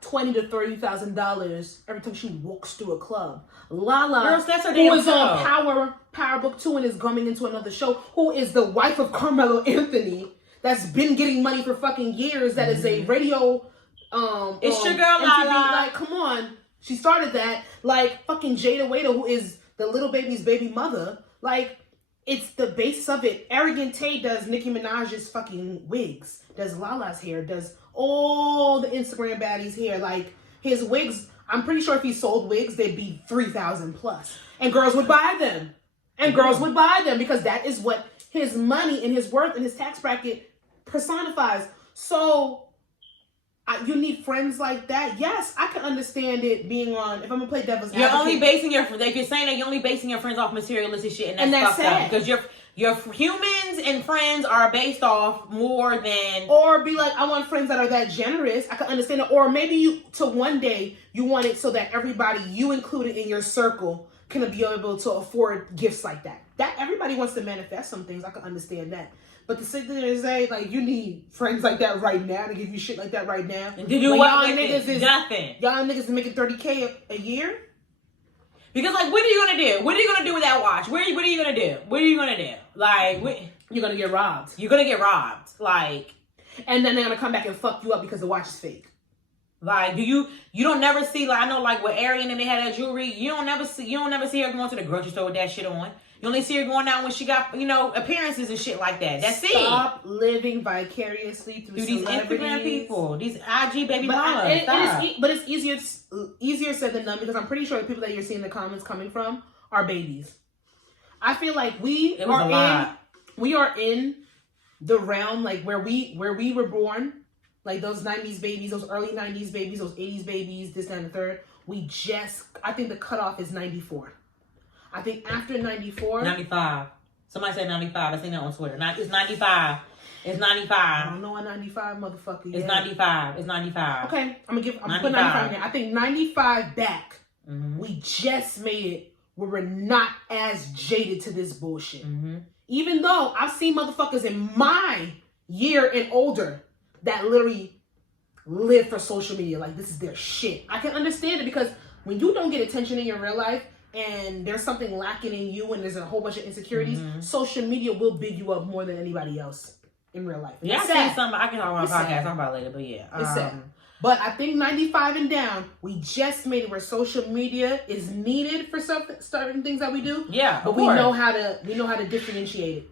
$20,000 to $30,000 every time she walks through a club, Lala, who is on Power Book 2 and is coming into another show, who is the wife of Carmelo Anthony, that's been getting money for fucking years, that is a radio it's your girl MTV, Lala. like, come on. She started that. Like, fucking Jada Waiter, who is the little baby's baby mother. Like, it's the basis of it. Arrogant Tay does Nicki Minaj's fucking wigs, does Lala's hair, does all the Instagram baddies' hair. Like, his wigs, I'm pretty sure if he sold wigs, they'd be 3,000 plus. And girls would buy them. Because that is what his money and his worth and his tax bracket personifies. So, you need friends like that. Yes, I can understand it being on. If I'm gonna play devil's advocate, you're only basing like you're saying that you're only basing your friends off materialistic shit, and that's fucked up. Because your humans and friends are based off more than. Or be like, I want friends that are that generous. I can understand it. Or maybe one day you want it so that everybody you included in your circle can be able to afford gifts like that. That everybody wants to manifest some things. I can understand that. But to sit there and say, like, you need friends like that right now to give you shit like that right now. And to do what with it? Nothing. Y'all niggas is making $30K a year? Because, like, what are you going to do? What are you going to do with that watch? What are you going to do? What are you going to do? Like, you're going to get robbed. You're going to get robbed. Like. And then they're going to come back and fuck you up because the watch is fake. Like, you don't never see, like, I know, like, with Ari and them, they had that jewelry. You don't never see her going to the grocery store with that shit on. You only see her going out when she got, appearances and shit like that. That's it. Stop living vicariously through these Instagram people, these IG baby mamas. But it's easier said than done, because I'm pretty sure the people that you're seeing the comments coming from are babies. I feel like we are in the realm, like where we were born, like those 90s babies, those early 90s babies, those 80s babies, this, that, and the third. I think the cutoff is 94. I think after 94... 95. Somebody said 95. I seen that on Twitter. It's 95. It's 95. I don't know what 95, motherfucker. It's 95. It's 95. Okay, I'm gonna put 95 in there. I think 95 back, we just made it where we're not as jaded to this bullshit. Even though I've seen motherfuckers in my year and older that literally live for social media. Like, this is their shit. I can understand it, because when you don't get attention in your real life, and there's something lacking in you, and there's a whole bunch of insecurities, social media will big you up more than anybody else in real life. And yeah, I see something. I can talk about podcast. Talk about it later, but yeah, it's sad. But I think 95 and down, we just made it where social media is needed for certain things that we do. Yeah, but we know how to differentiate it.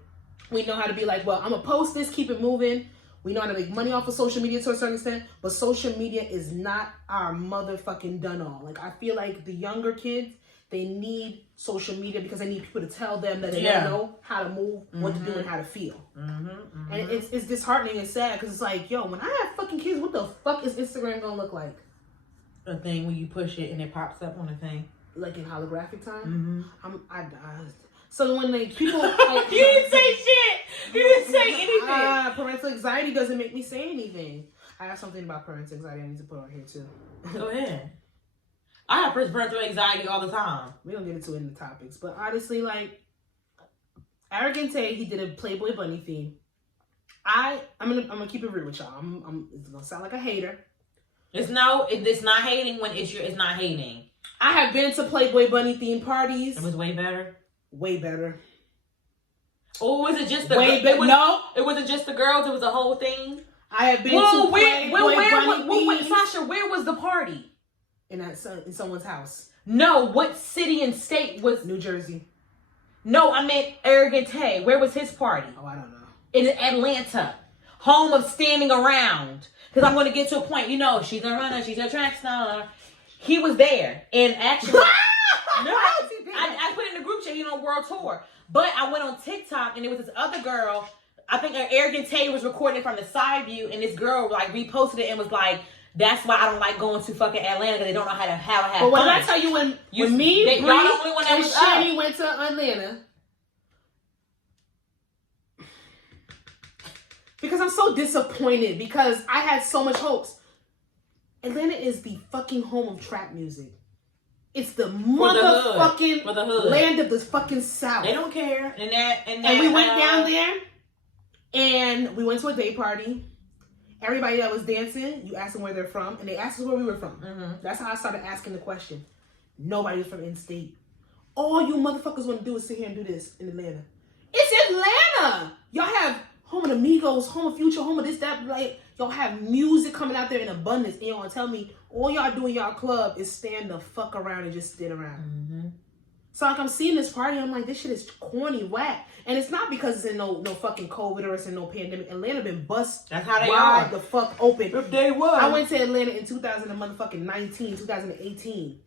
We know how to be like, well, I'm gonna post this, keep it moving. We know how to make money off of social media to a certain extent, but social media is not our motherfucking done all. Like, I feel like the younger kids, they need social media because they need people to tell them that they don't know how to move, what to do, and how to feel. And it's disheartening and sad, because it's like, yo, when I have fucking kids, what the fuck is Instagram gonna look like? A thing when you push it and it pops up on a thing, like in holographic time. So when people, like, you didn't say shit. You didn't say anything. Parental anxiety doesn't make me say anything. I have something about parental anxiety I need to put on here too. Go ahead. I have parental anxiety all the time. We don't get into it in the topics, but honestly, like, Arrogant Tay, he did a Playboy Bunny theme. I'm gonna keep it real with y'all. It's gonna sound like a hater. It's not hating when it's not hating. I have been to Playboy Bunny theme parties. It was way better. Way better. Or was it just the No, it wasn't just the girls. It was the whole thing. I have been to Playboy Bunny themes. Sasha, where was the party? in someone's house. No, what city and state was... New Jersey. No, I meant Arrogant Tay. Where was his party? Oh, I don't know. In Atlanta. Home of standing around. Because I'm going to get to a point. You know, she's a runner. She's a track star. He was there. And actually... I put it in the group chat, world tour. But I went on TikTok and there was this other girl. I think Arrogant Tay was recording it from the side view. And this girl like reposted it and was like, that's why I don't like going to fucking Atlanta because they don't know how to have fun. But what did I tell you when me, Bree, and Shani went to Atlanta? Because I'm so disappointed because I had so much hopes. Atlanta is the fucking home of trap music. It's the motherfucking land of the fucking South. They don't care. And we went down there and we went to a day party. Everybody that was dancing, you asked them where they're from, and they asked us where we were from. Mm-hmm. That's how I started asking the question. Nobody was from in-state. All you motherfuckers want to do is sit here and do this in Atlanta. It's Atlanta! Y'all have Home of the Migos, Home of Future, Home of this, that. Like, y'all have music coming out there in abundance, and y'all want to tell me all y'all do in y'all club is stand the fuck around and just stand around. Mm-hmm. So, like, I'm seeing this party, I'm like, this shit is corny, whack. And it's not because it's in no fucking COVID or it's in no pandemic. Atlanta been bust. That's how they wide are. The fuck open. If they was. I went to Atlanta in 2018,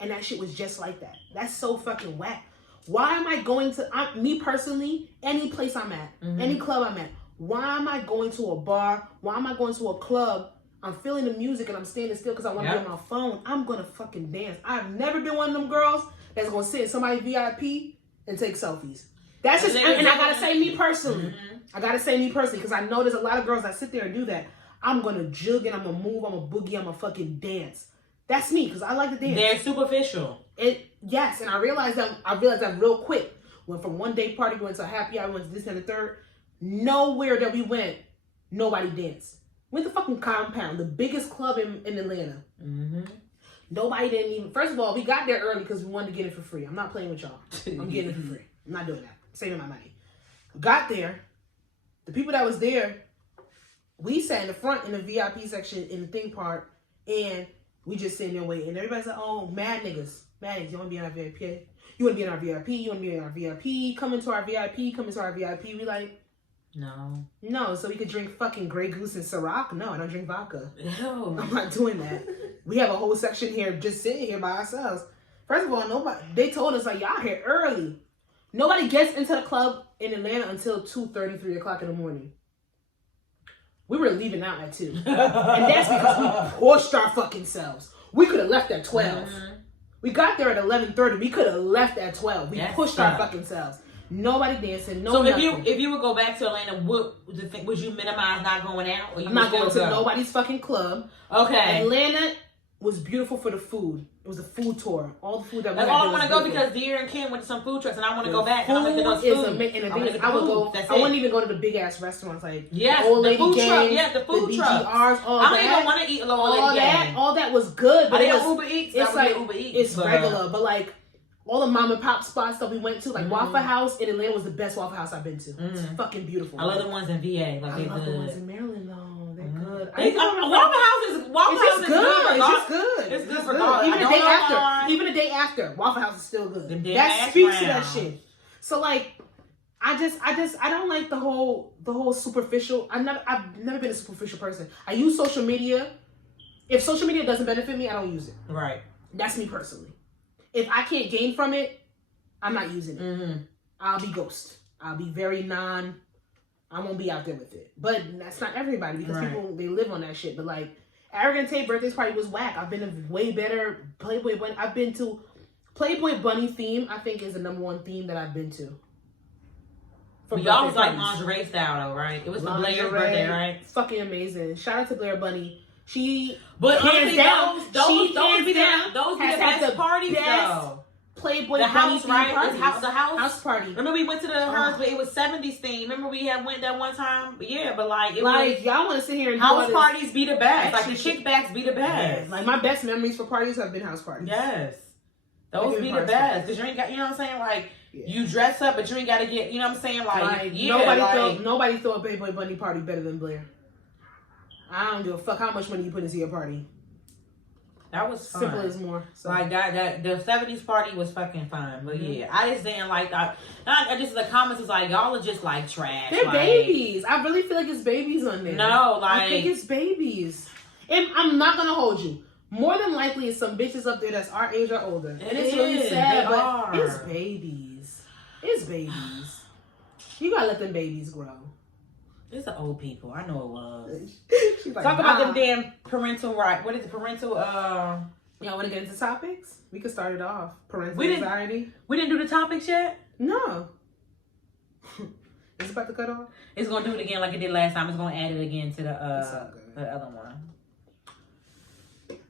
and that shit was just like that. That's so fucking whack. Why am I going to, me personally, any place I'm at, any club I'm at, why am I going to a bar? Why am I going to a club? I'm feeling the music and I'm standing still because I want to be on my phone. I'm going to fucking dance. I've never been one of them girls that's going to sit in somebody's VIP and take selfies. That's just, and I gotta say me personally. I gotta say me personally because I know there's a lot of girls that sit there and do that. I'm gonna jug and I'm gonna move, I'm gonna boogie, I'm gonna fucking dance. That's me because I like to dance. They're superficial. Yes, and I realized that real quick. Went from one day party, went to a happy hour, went to this and the third. Nowhere that we went, nobody danced. Went to fucking Compound, the biggest club in Atlanta. Mm-hmm. Nobody didn't even. First of all, we got there early because we wanted to get it for free. I'm not playing with y'all. I'm getting it for free. I'm not doing that. Saving my money. Got there. The people that was there, we sat in the front in the VIP section in the thing part, and we just sitting there waiting. And everybody's like, oh, mad niggas. Mad niggas, you want to be in our VIP? You want to be in our VIP? You want to be in our VIP? Come into our VIP. Come into our VIP. We like, no. No, so we could drink fucking Grey Goose and Ciroc? No, I don't drink vodka. No. I'm not doing that. We have a whole section here just sitting here by ourselves. First of all, they told us, like, y'all here early. Nobody gets into the club in Atlanta until 2:30, 3 o'clock in the morning. We were leaving out at 2. And that's because we pushed our fucking selves. We could have left at 12. We got there at 11:30. We could have left at 12. We pushed our fucking selves. Nobody dancing. No. So if you would go back to Atlanta, would you minimize not going out? Or you I'm not going to nobody's fucking club. Okay. Atlanta was beautiful for the food. It was a food tour. All the food that we That's all I want to go because Deer and Ken went to some food trucks and I want to go back. Food is amazing. And the thing is, I would go. I wouldn't even go to the big ass restaurants like Old Lady food Gangs, truck. Yeah, the food the trucks. DGRs, all I that. don't even want to eat a Old Lady Gang. All that was good. But it's Uber Eats. It's like Uber Eats, it's regular, but like all the mom and pop spots that we went to, like Waffle House in Atlanta was the best Waffle House I've been to. It's fucking beautiful. I love the ones in VA. Like I love the ones in Maryland though. They're good. Waffle House is good. It's just good. It's good for God. Even the day after, Waffle House is still good. That speaks to that shit. So like, I don't like the whole superficial. I've never been a superficial person. I use social media. If social media doesn't benefit me, I don't use it. Right. That's me personally. If I can't gain from it, I'm not using it. I'll be ghost. I'll be very I won't be out there with it. But that's not everybody because people, they live on that shit. But like, Arrogant Tay birthday party was whack. I've been to way better Playboy Bunny. I've been to Playboy Bunny theme, I think is the #1 theme that I've been to. Y'all was like lingerie style though, right? It was for Blair's birthday, right? Fucking amazing. Shout out to Blair Bunny. But honestly, those be the best parties though. Playboy the house, right? The house party. Remember we went to the hers, but it was 70s theme. Remember we went that one time? But yeah, but like y'all want to sit here and house parties be the best. Like the kickbacks be the best. Yeah. Like my best memories for parties have been house parties. Yes, those be the best because you ain't got, you know what I'm saying? Like you dress up, but you ain't got to get, you know what I'm saying? Like nobody throw a Playboy Bunny party better than Blair. I don't give a fuck how much money you put into your party. That was fun. Simple as more. So. Like that the 70s party was fucking fun. But yeah, I just didn't like that. I just the comments was like, y'all are just like trash. They're like, babies. I really feel like it's babies on there. No, like I think it's babies. And I'm not gonna hold you. More than likely, it's some bitches up there that's our age or older. And it's really sad, but it's babies. It's babies. You gotta let them babies grow. It's the old people. I know it was. She's like, Talk about them damn parental right. What is it? Parental Y'all wanna get into topics? We can start it off. Parental anxiety. We didn't do the topics yet? No. It's about to cut off? It's gonna do it again like it did last time. It's gonna add it again to the other one.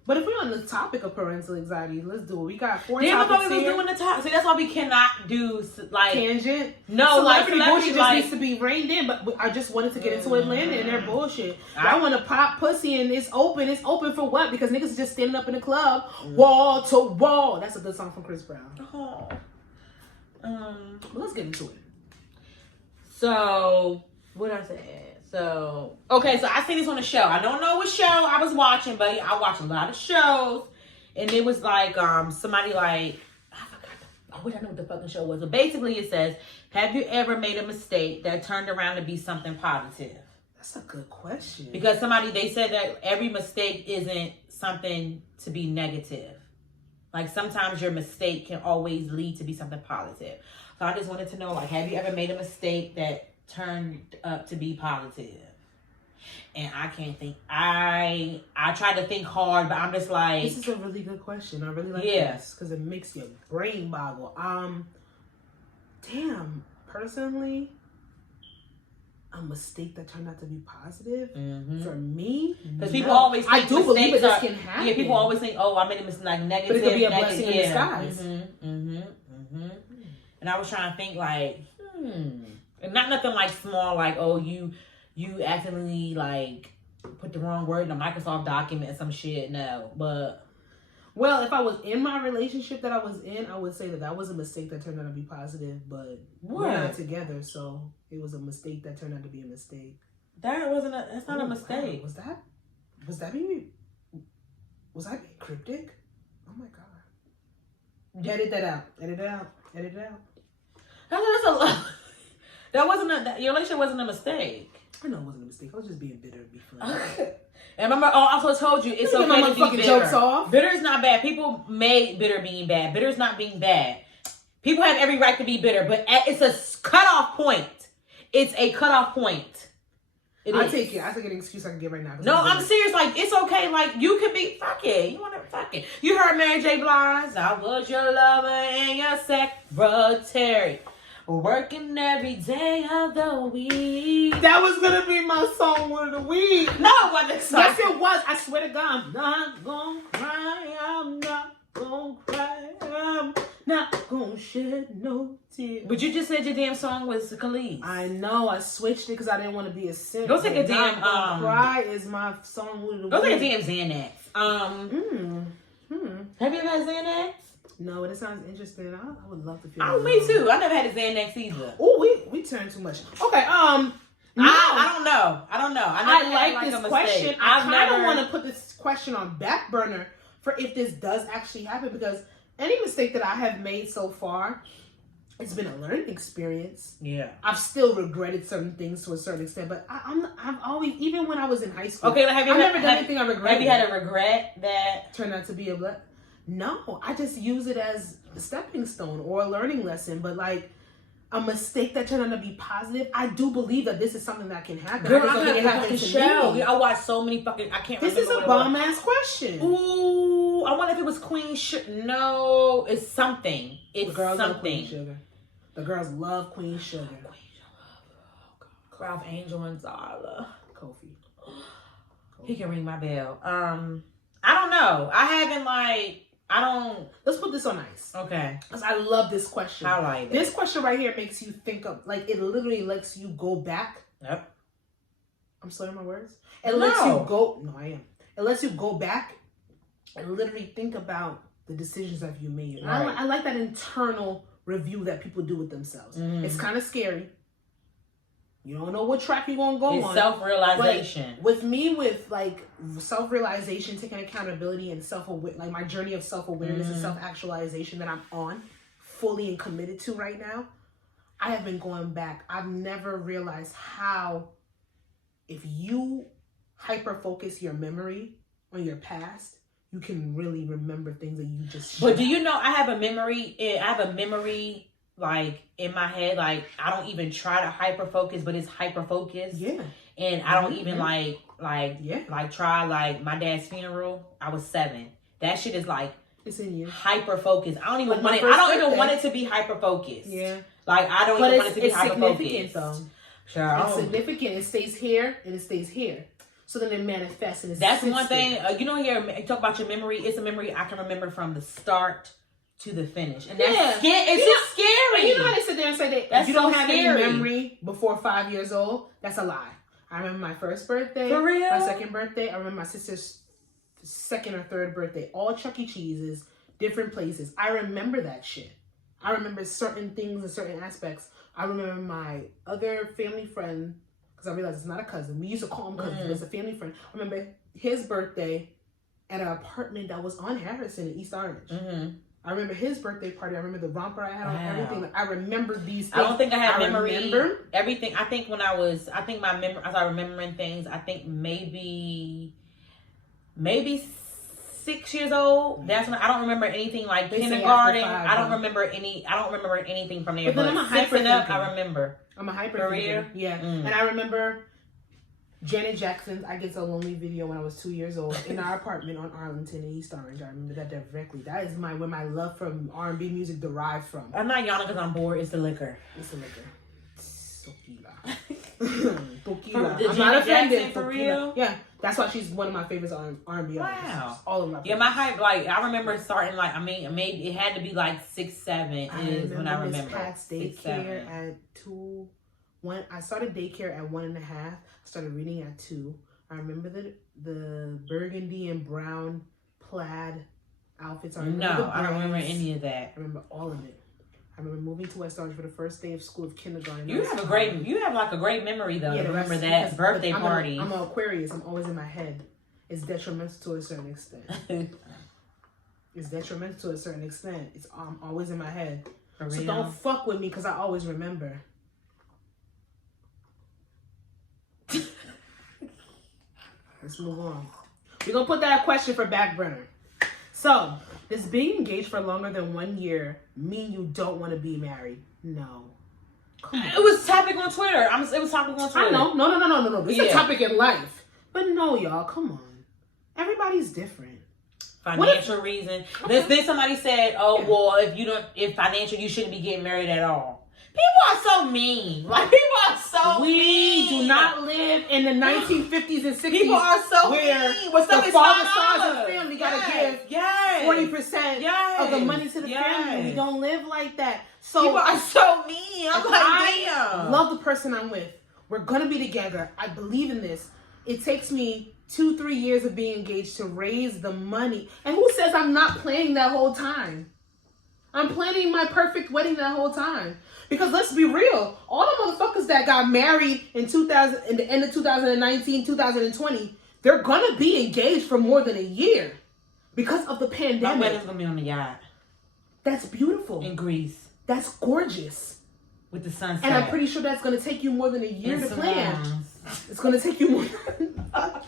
But if we're on the topic of parental anxiety, let's do it. We got 4 Damn, I topics thought we was here. doing the top. See, that's why we cannot do like tangent. No, Celebrity like bullshit like, just needs to be reined in. But I just wanted to get into Atlanta and their bullshit. I want to pop pussy and it's open. It's open for what? Because niggas is just standing up in the club, wall to wall. That's a good song from Chris Brown. Oh. But let's get into it. So what I said. So okay, so I seen this on a show. I don't know what show I was watching, but I watch a lot of shows, and it was like somebody like I forgot. I wish I knew what the fucking show was. But basically, it says, "Have you ever made a mistake that turned around to be something positive?" That's a good question. Because they said that every mistake isn't something to be negative. Like sometimes your mistake can always lead to be something positive. So I just wanted to know, like, have you ever made a mistake that turned up to be positive? And I can't think. I tried to think hard, but I'm just like, this is a really good question. I really like this because it makes your brain boggle. Damn. Personally, a mistake that turned out to be positive for me, because people always think I do believe that this can happen. Yeah, people always think, oh, I made a mistake, like negative, but it could be a blessing in disguise. And I was trying to think like, and not nothing like small, like, oh, you accidentally like put the wrong word in a Microsoft document or some shit. No, but well, if I was in my relationship that I was in, I would say that was a mistake that turned out to be positive. But we're not together, so it was a mistake that turned out to be a mistake. That's not a mistake. Wow. Was I being cryptic? Oh my god! Edit that out. Edit it out. Edit it out. That's a lot. Your relationship wasn't a mistake. I know it wasn't a mistake. I was just being bitter to be funny. And remember, I also told you it's okay to be bitter. Jokes off. Bitter is not bad. People made bitter being bad. Bitter is not being bad. People have every right to be bitter, but it's a cutoff point. It's a cutoff point. I take it. I take an excuse I can get right now. No, I'm serious. Like, it's okay. Like, you could be, fuck it. You want to fuck it. You heard Mary J. Blige. I was your lover and your secretary. Working every day of the week. That was going to be my song of the week. No, it wasn't. Yes, it was. I swear to God. I'm not going to cry. I'm not going to cry. I'm not going to shed no tears. But you just said your damn song was Khalees. I know. I switched it because I didn't want to be a simp. Go take a damn cry is my song of the week. Go take a damn Xanax. Have you ever had Xanax? No, it sounds interesting. I would love to feel. Oh, me too. I never had a Xanax either. Oh, we turned too much. Okay. No. I don't know. I like this question. I kind of want to put this question on back burner for if this does actually happen, because any mistake that I have made so far, it's been a learning experience. Yeah. I've still regretted certain things to a certain extent, but I've always, even when I was in high school, okay, I've never done anything I regret. Have you had a regret that turned out to be a No, I just use it as a stepping stone or a learning lesson. But like a mistake that turned out to be positive, I do believe that this is something that can happen. Girl, I think it happened to me. I watched so many fucking. I can't. This is a bomb ass question. Ooh, I wonder if it was Queen Sugar. No, it's something. It's the girls something. Love Queen Sugar. The girls love Queen Sugar. Ralph Angel and Zala. Kofi. He can ring my bell. I don't know. Let's put this on ice. Okay. Because I love this question. I like it. This question right here makes you think of, like, it literally lets you go back. Yep. I'm slurring my words. Lets you go. No, I am. It lets you go back and literally think about the decisions that you made. Right. I like that internal review that people do with themselves. It's kind of scary. You don't know what track you're gonna go it's on. Self-realization. But with me, with like self-realization, taking accountability, and like my journey of self-awareness and self-actualization that I'm on, fully and committed to right now, I have been going back. I've never realized how, if you hyper-focus your memory on your past, you can really remember things that you just. But do you know I have a memory? Like in my head, like I don't even try to hyper focus, but it's hyper focus. Yeah. And I don't even like try like my dad's funeral. I was 7. That shit is like it's in you. Hyper focus. I don't even want it. Want it to be hyper focused. Yeah. Like I don't even want it to be hyper focused. Significant though. Sure. It's significant. It stays here and it stays here. So then it manifests and that's one thing. You know, here talk about your memory. It's a memory I can remember from the start to the finish, and that's it's just scary. You know how they sit there and say that you don't have any memory before 5 years old? That's a lie. I remember my first birthday, for real. My second birthday. I remember my sister's second or third birthday. All Chuck E. Cheese's, different places. I remember that shit. I remember certain things and certain aspects. I remember my other family friend, because I realized it's not a cousin. We used to call him cousin, but it's a family friend. I remember his birthday at an apartment that was on Harrison in East Orange. I remember his birthday party. I remember the romper I had on, everything. Like, I remember these things. I don't think I had memory. Remember everything. I think when I started remembering things, I think maybe 6 years old. That's when I don't remember anything like kindergarten. I don't remember anything from there. But I'm a 6 and up, I remember. I'm a hyper thinker. Yeah. And I remember Janet Jackson's I Get So Lonely video when I was 2 years old in our apartment on Arlington in East Orange. I remember that directly. That is where my love from R&B music derived from. I'm not yawning because I'm bored. It's the liquor. It's the liquor. Tequila. Tequila. I'm not offended. For real? Yeah. That's why she's one of my favorites on R&B artists. Wow. All of my favorites. Yeah, my hype, like, I remember starting, like, I mean, maybe it had to be, like, 6, 7 is when I remember. Pat's daycare at 2. I started daycare at 1.5. I started reading at 2. I remember the burgundy and brown plaid outfits. I don't remember any of that. I remember all of it. I remember moving to West Orange for the first day of school of kindergarten. You have a great memory though. Yeah, to remember that birthday party. I'm an Aquarius. I'm always in my head. It's detrimental to a certain extent. I'm always in my head. So don't fuck with me because I always remember. Let's move on. We're going to put that question for back burner. So, does being engaged for longer than 1 year mean you don't want to be married? No. Come on. It was topic on Twitter. It was topic on Twitter. I know. No. It's a topic in life. But no, y'all. Come on. Everybody's different. Financial reason. Okay. Then somebody said, if financial, you shouldn't be getting married at all. People are so mean. Like, people are so mean. We do not live in the 1950s and 60s. People are so mean. Where the father size of family got to give 40% of the money to the family. We don't live like that. So people are so mean. I'm like, damn. Love the person I'm with. We're going to be together. I believe in this. It takes me 2-3 years of being engaged to raise the money. And who says I'm not planning that whole time? I'm planning my perfect wedding that whole time. Because let's be real, all the motherfuckers that got married in the end of 2019, 2020, they're gonna be engaged for more than a year because of the pandemic. My wedding's gonna be on the yacht. That's beautiful. In Greece. That's gorgeous. With the sunset. And I'm pretty sure that's gonna take you more than a year to plan. It's gonna take you more than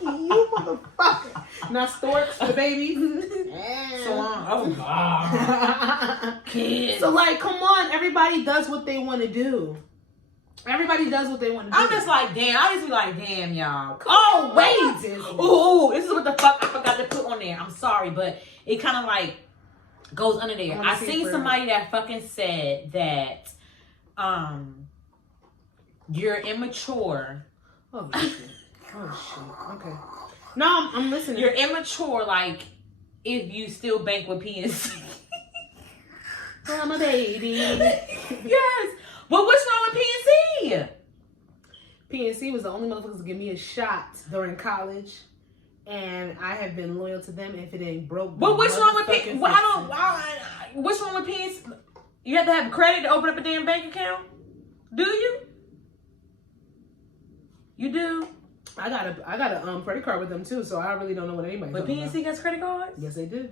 you motherfucker. Not storks for the babies. So long. Oh God. Kids. So like, come on, everybody does what they want to do. Everybody does what they want to do. I'm just like, damn. I just be like, damn, y'all. Oh wait. Ooh, this is what the fuck I forgot to put on there. I'm sorry, but it kind of like goes under there. I seen somebody that fucking said that you're immature. Oh shit. Okay. No, I'm listening. You're immature, like, if you still bank with PNC. I'm a baby. Yes. But what's wrong with PNC? PNC was the only motherfuckers to give me a shot during college. And I have been loyal to them if it ain't broke. But what's wrong with PNC? What's wrong with PNC? You have to have credit to open up a damn bank account? Do you? You do? I got a credit card with them too, so I really don't know what anybody's But talking PNC gets credit cards? Yes, they do.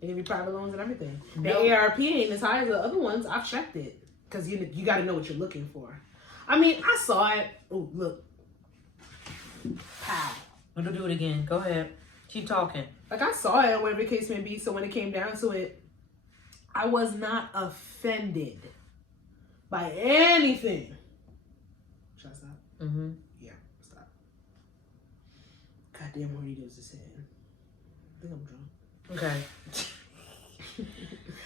They give you private loans and everything. Nope. The ARP ain't as high as the other ones. I've checked it because you got to know what you're looking for. I mean, I saw it. Oh, look. Pow. I'm gonna do it again. Go ahead. Keep talking. Like, I saw it, whatever the case may be. So when it came down to it, I was not offended by anything. Should I stop? Mm-hmm. Yeah, stop. Goddamn, what he does is hitting. I think I'm drunk. Okay.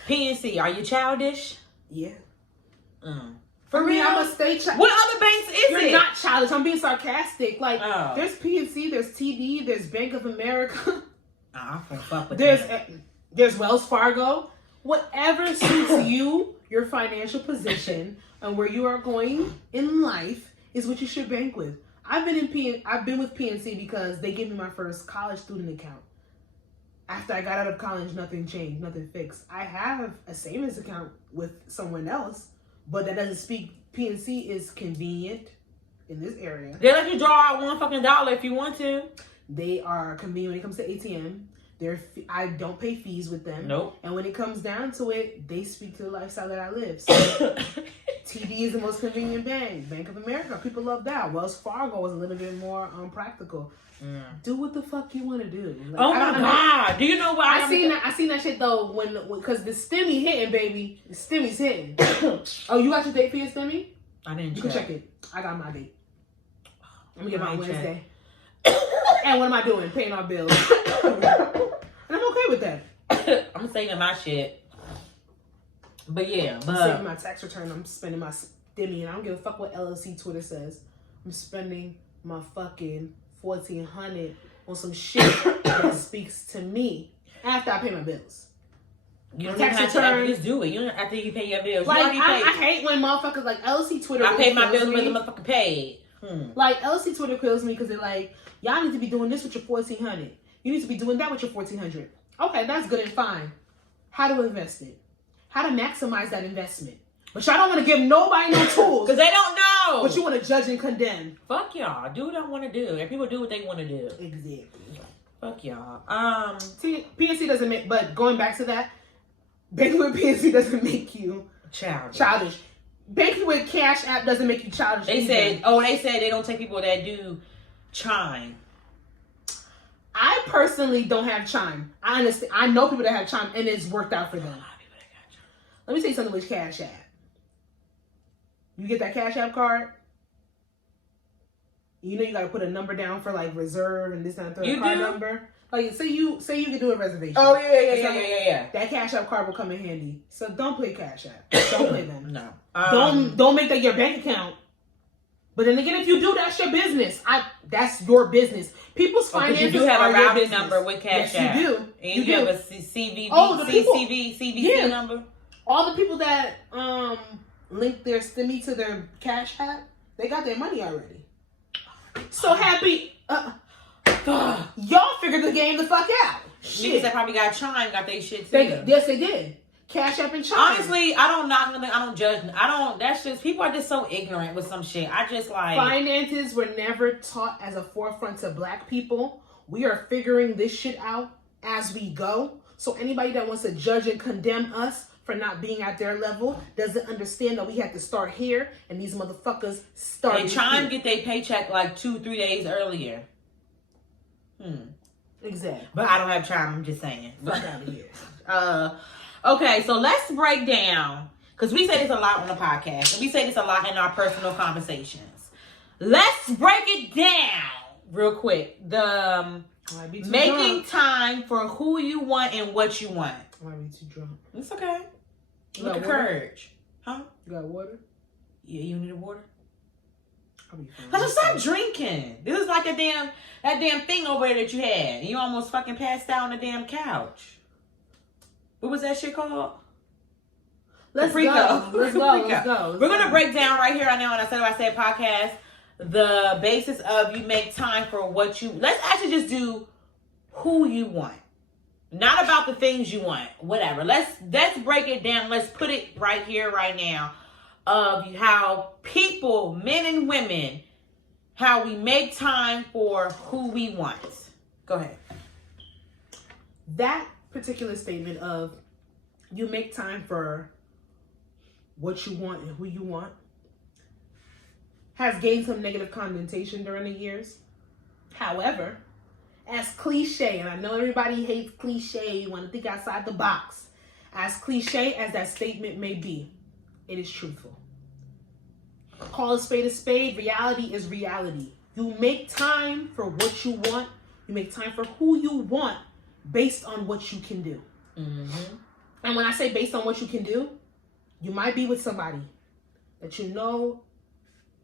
PNC, are you childish? Yeah. For real? I'm a stay childish. What other banks is You're it? not childish. I'm being sarcastic. Like, Oh. there's PNC, there's TD, there's Bank of America. I'm gonna fuck with There's Wells Fargo. Whatever suits you, your financial position, and where you are going in life is what you should bank with. I've been with PNC because they gave me my first college student account. After I got out of college, nothing changed, nothing fixed. I have a savings account with someone else, but that doesn't speak. PNC is convenient in this area. They let you draw out $1 if you want to. They are convenient when it comes to ATM. I don't pay fees with them. Nope. And when it comes down to it, they speak to the lifestyle that I live. So TD is the most convenient bank. Bank of America, people love that. Wells Fargo is a little bit more practical. Do what the fuck you want to do. Like, oh my God! Do you know what I seen that shit though when because the stimmy hitting, baby. The stimmy's hitting. Oh, you got your date for your stimmy? I didn't. You can check it. I got my date. I'm gonna get my Check. Wednesday. And what am I doing? Paying our bills. And I'm okay with that. I'm saving my shit. But yeah, I'm saving my tax return. I'm spending my stimmy, and I don't give a fuck what LLC Twitter says. I'm spending my fucking $1,400 on some shit that speaks to me after I pay my bills. You don't tax even have to return. just do it. You don't after you pay your bills. Like, you already paid. I hate when motherfuckers like LLC Twitter. I paid my kills bills me. when the motherfucker paid. Like, LLC Twitter kills me because they're like, y'all need to be doing this with your $1,400. You need to be doing that with your $1,400. Okay, that's good and fine. How to invest it? How to maximize that investment? But y'all don't want to give nobody no tools Because they don't know. But you want to judge and condemn. Fuck y'all. Do what I want to do. And people do what they want to do. Exactly. Fuck y'all. PNC doesn't make. But going back to that, banking with PNC doesn't make you childish. Banking with Cash App doesn't make you childish. They said they don't take people that do Chime. I personally don't have Chime. I understand. I know people that have Chime, and it's worked out for them. Let me tell you something with Cash App. You get that Cash App card, you know you got to put a number down for like reserve and this and that card number. Like say you can do a reservation. Oh yeah. That Cash App card will come in handy. So don't play Cash App. Don't play them. No. Don't make that your bank account. But then again, if you do, that's your business. That's your business. People's finances you do have are a your routing business. number with Cash App. Yes, you do. And you have a CVV, CVC number. All the people that link their stimmy to their Cash App, they got their money already. So happy. Y'all figured the game the fuck out. Niggas that probably got Chime got their shit too. Yes, they did. Cash App and Chime. Honestly, I don't knock nothing. I don't judge. That's just, people are just so ignorant with some shit. I just like. Finances were never taught as a forefront to black people. We are figuring this shit out as we go. So anybody that wants to judge and condemn us for not being at their level doesn't understand that we had to start here, and these motherfuckers started. And Chime get their paycheck like 2-3 days earlier. Exactly. But I don't have Chime. I'm just saying. Fuck out of here. Okay, so let's break down, because we say this a lot on the podcast, and we say this a lot in our personal conversations. Let's break it down real quick. The making time for who you want and what you want. I might be too drunk. It's okay. Look at courage. Huh? You got water? Yeah, you need water? I'll be fine. Let's just stop drinking. This is like that damn thing over there that you had. And you almost fucking passed out on the damn couch. What was that shit called? Let's go. Let's go. We're going to break down right here right now on I Said podcast the basis of you make time for what you... Let's actually just do who you want. Not about the things you want. Whatever. Let's break it down. Let's put it right here, right now, of how people, men and women, how we make time for who we want. Go ahead. That particular statement of you make time for what you want and who you want has gained some negative connotation during the years. However, as cliche, and I know everybody hates cliche, you want to think outside the box. As cliche as that statement may be, it is truthful. Call a spade, reality is reality. You make time for what you want. You make time for who you want based on what you can do. Mm-hmm. And when I say based on what you can do, you might be with somebody that you know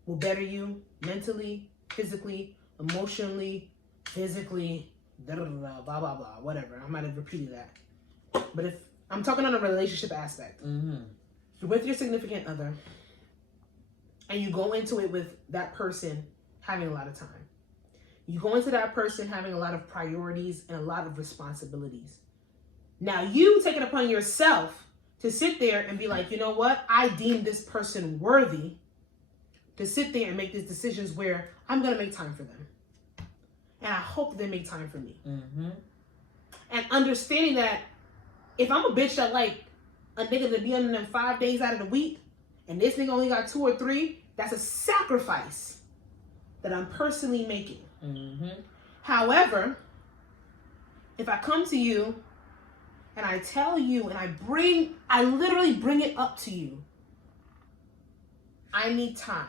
will better you mentally, physically, emotionally, physically, blah, blah, blah, whatever. I might have repeated that. But if I'm talking on a relationship aspect, you're with your significant other, and you go into it with that person having a lot of time. You go into that person having a lot of priorities and a lot of responsibilities. Now you take it upon yourself to sit there and be like, you know what? I deem this person worthy to sit there and make these decisions where I'm going to make time for them. And I hope they make time for me. Mm-hmm. And understanding that if I'm a bitch that like a nigga to be on them 5 days out of the week, and this nigga only got 2 or 3, that's a sacrifice that I'm personally making. Mm-hmm. However, if I come to you and I tell you and I literally bring it up to you, I need time.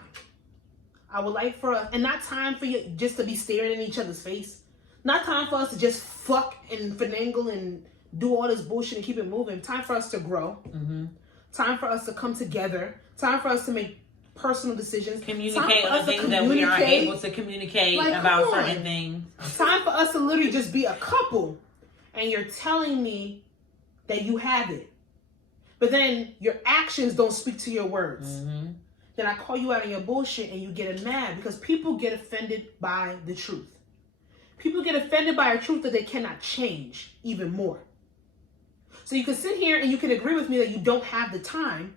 I would like for us, and not time for you just to be staring in each other's face. Not time for us to just fuck and finagle and do all this bullshit and keep it moving. Time for us to grow. Mm-hmm. Time for us to come together. Time for us to make personal decisions. Communicate on things that we aren't able to communicate about certain things. Time for us to literally just be a couple. And you're telling me that you have it. But then your actions don't speak to your words. Mm-hmm. Then I call you out on your bullshit and you get mad because people get offended by the truth. People get offended by a truth that they cannot change even more. So you can sit here and you can agree with me that you don't have the time,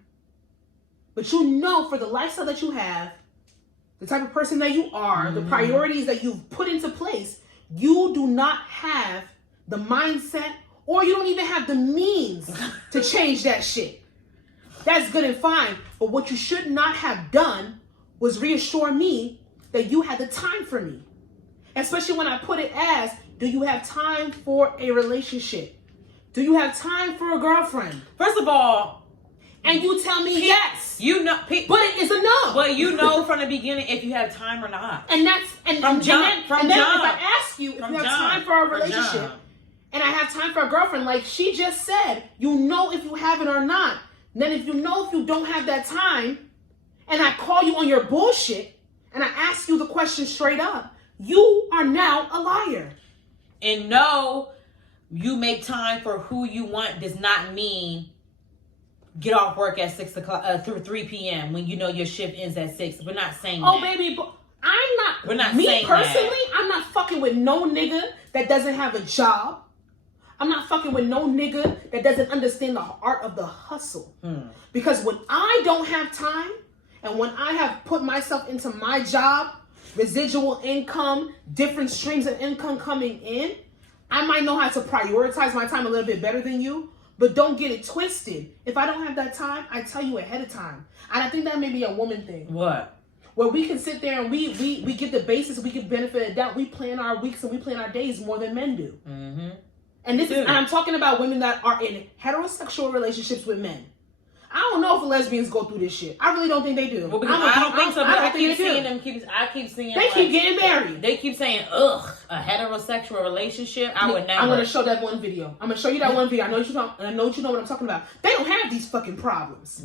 but you know for the lifestyle that you have, the type of person that you are, the priorities that you've put into place, you do not have the mindset or you don't even have the means to change that shit. That's good and fine. But what you should not have done was reassure me that you had the time for me. Especially when I put it as, do you have time for a relationship? Do you have time for a girlfriend? First of all, and you tell me yes. You know, but it is a no. But you know from the beginning if you have time or not. And that's and then if I ask you if you have time for a relationship and I have time for a girlfriend, like she just said, you know if you have it or not. Then if you know if you don't have that time, and I call you on your bullshit, and I ask you the question straight up, you are now a liar. And no, you make time for who you want does not mean get off work at 6 o'clock through 3 p.m. when you know your shift ends at 6. We're not saying that. Oh, baby, but I'm not. We're not me saying personally, that. I'm not fucking with no nigga that doesn't have a job. I'm not fucking with no nigga that doesn't understand the art of the hustle. Because when I don't have time and when I have put myself into my job, residual income, different streams of income coming in, I might know how to prioritize my time a little bit better than you, but don't get it twisted. If I don't have that time, I tell you ahead of time. And I think that may be a woman thing. What? Where we can sit there and we get the basis, we get benefit of doubt. We plan our weeks and we plan our days more than men do. Mm-hmm. And and I'm talking about women that are in heterosexual relationships with men. I don't know if lesbians go through this shit. I really don't think they do. Well, I don't think so. But I keep seeing them. I keep seeing they keep getting married. They keep saying, "Ugh, a heterosexual relationship." I would never. I'm gonna show that one video. I'm gonna show you that one video. I know you know what I'm talking about. They don't have these fucking problems.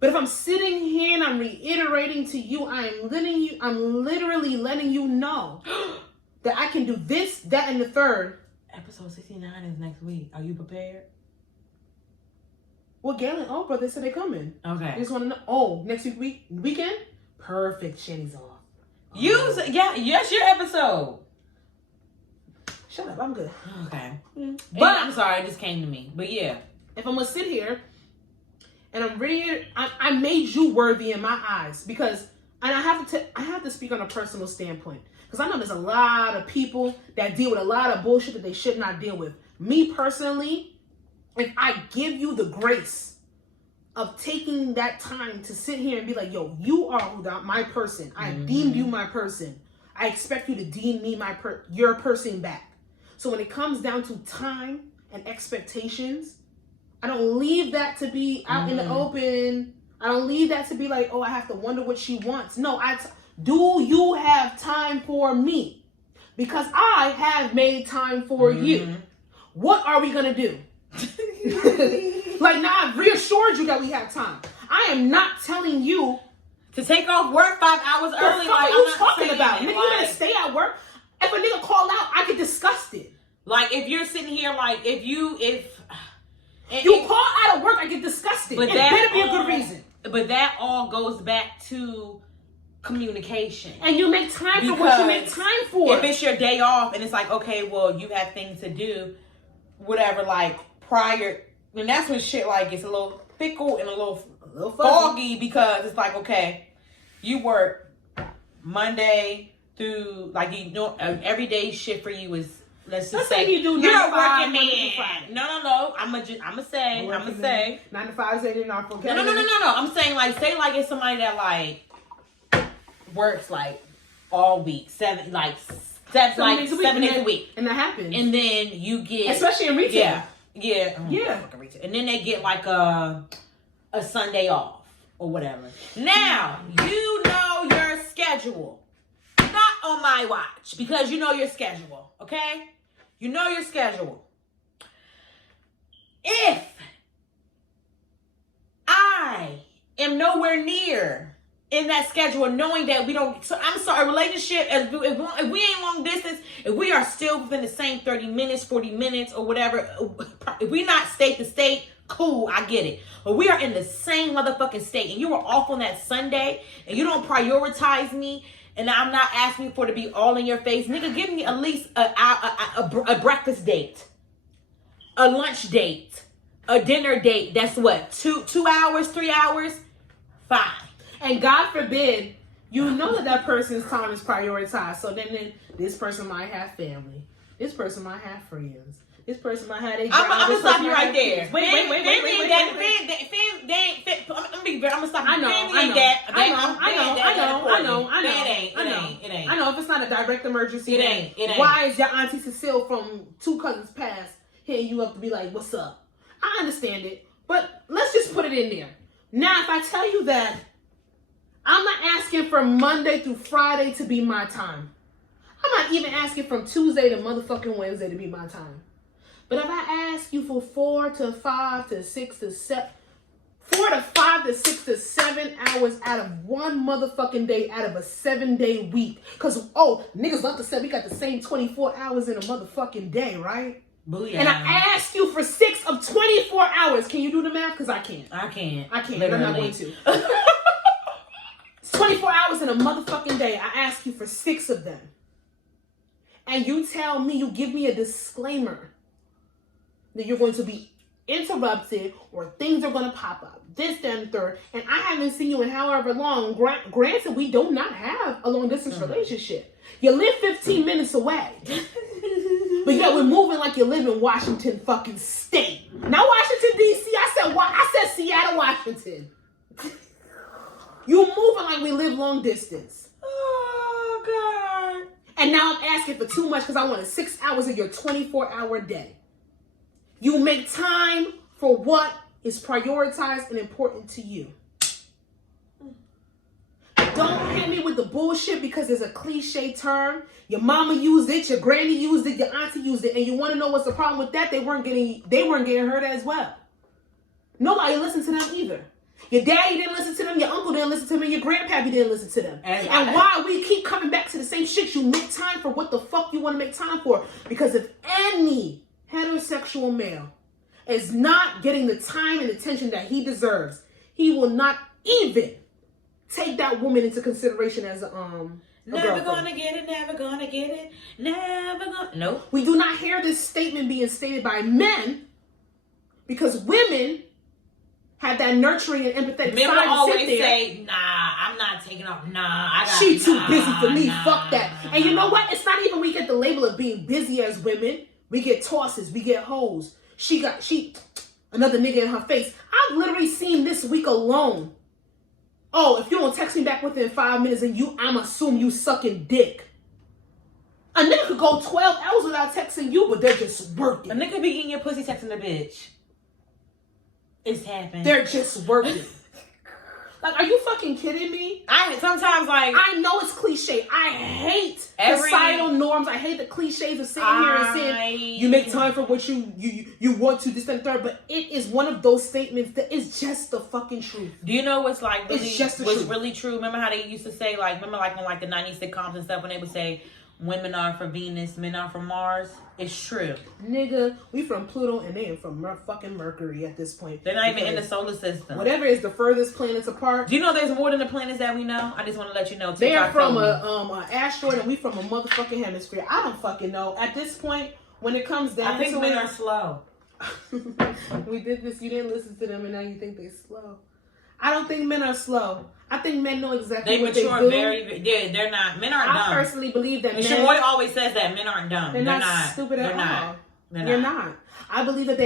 But if I'm sitting here and I'm reiterating to you, I'm literally letting you know that I can do this, that, and the third. Episode 69 is next week. Are you prepared? Well, Gail and Oprah, they said they're coming. Okay. I just want to know. Oh, next weekend? Perfect. Shanny's off. Yes, your episode. Shut up. I'm good. Okay. But I'm sorry, it just came to me. But yeah. If I'm going to sit here and I'm ready, I made you worthy in my eyes because and I have to speak on a personal standpoint, because I know there's a lot of people that deal with a lot of bullshit that they should not deal with. Me personally, if I give you the grace of taking that time to sit here and be like, yo, you are my person. I deemed you my person. I expect you to deem me your person back. So when it comes down to time and expectations, I don't leave that to be out in the open. I don't leave that to be like, oh, I have to wonder what she wants. No, do you have time for me? Because I have made time for you. What are we going to do? Like, now I've reassured you that we have time. I am not telling you to take off work 5 hours early. What are you talking about? Nigga, you better stay at work. If a nigga call out, I get disgusted. Like, if you're sitting here, like, if you call out of work, I get disgusted. But that better be a good reason. But that all goes back to communication. And you make time for what you make time for. If it's your day off and it's like, okay, well, you have things to do, whatever, like, prior, and that's when shit, like, gets a little fickle and a little foggy, because it's like, okay, you work Monday through, like, you know, every day shit for you is, let's say you do you're a 9 to 5, working man. No. I'ma say 9 to 5 say they're not okay. No. I'm saying, like, say like it's somebody that like works like all week, 7 days a week, and that happens. And then you get, especially in retail. Yeah. And then they get like a Sunday off or whatever. Now you know your schedule. Not on my watch, because you know your schedule. Okay. You know your schedule. If I am nowhere near in that schedule, knowing that we don't, so I'm sorry, relationship, if we ain't long distance, if we are still within the same 30 minutes, 40 minutes or whatever, if we not state to state, cool, I get it. But we are in the same motherfucking state, and you were off on that Sunday, and you don't prioritize me, and I'm not asking for it to be all in your face. Nigga, give me at least a breakfast date, a lunch date, a dinner date. That's what, 2 hours, 3 hours? Fine. And God forbid, you know that person's time is prioritized. So then this person might have family. This person might have friends. This person might have a job. I'm gonna stop you right there. Wait. I'm gonna stop you. I know. If it's not a direct emergency, it ain't. Why is your Auntie Cecile from 2 cousins past hitting you up to be like, what's up? I understand it, but let's just put it in there. Now, if I tell you that I'm not asking for Monday through Friday to be my time. I'm not even asking from Tuesday to motherfucking Wednesday to be my time. But if I ask you for 4 to 5 to 6 to 7, 4 to 5 to 6 to 7 hours out of one motherfucking day out of a 7-day week. Because, niggas love to say we got the same 24 hours in a motherfucking day, right? Booyah. And I ask you for 6 of 24 hours. Can you do the math? Because I can't. I can't. Literally. I'm not going to. It's 24 hours in a motherfucking day. I ask you for 6 of them. And you tell me, you give me a disclaimer that you're going to be interrupted or things are going to pop up. This, that, and the third. And I haven't seen you in however long. Granted, we do not have a long distance relationship. You live 15 minutes away. But yeah, we're moving like you live in Washington fucking state. Not Washington, D.C. I said Seattle, Washington. You moving like we live long distance. Oh, God. And now I'm asking for too much because I wanted 6 hours of your 24-hour day. You make time for what is prioritized and important to you. Don't hit me with the bullshit because there's a cliche term. Your mama used it, your granny used it, your auntie used it, and you want to know what's the problem with that? They weren't getting heard as well. Nobody listened to them either. Your daddy didn't listen to them, your uncle didn't listen to them, and your grandpappy didn't listen to them. And why we keep coming back to the same shit? You make time for what the fuck you want to make time for. Because if any heterosexual male is not getting the time and attention that he deserves, he will not even take that woman into consideration as a never gonna get it, never gonna get it, never gonna. Nope. We do not hear this statement being stated by men because women have that nurturing and empathetic men side will always sit there. say, nah, I'm not taking off. Nah, she too busy for me. Fuck that. And you know what? It's not even we get the label of being busy as women. We get tosses. We get hoes. Another nigga in her face. I've literally seen this week alone. Oh, if you don't text me back within 5 minutes and I'm assuming you sucking dick. A nigga could go 12 hours without texting you, but they're just working. A nigga be eating your pussy texting a bitch. It's happening. They're just working. Like, are you fucking kidding me? Sometimes I know it's cliche. I hate societal norms. I hate the cliches of sitting here and saying you make time for what you want to, this and third. But it is one of those statements that is just the fucking truth. Do you know what's like really, it's just the truth. Really true? Remember how they used to say, like, remember like on like the 90s sitcoms and stuff when they would say women are for Venus, men are for Mars? It's true. Nigga, we from Pluto and they are from fucking Mercury at this point. They're not even in the solar system. Whatever is the furthest planets apart. Do you know there's more than the planets that we know? I just want to let you know. They are from an asteroid and we from a motherfucking hemisphere. I don't fucking know. At this point, when it comes down I think to men it, are slow. We did this. You didn't listen to them and now you think they're slow. I don't think men are slow. I think men know exactly what they do. They're not. Men aren't dumb. I personally believe that Your boy always says that men aren't dumb. They're not stupid at all. They're not. I believe that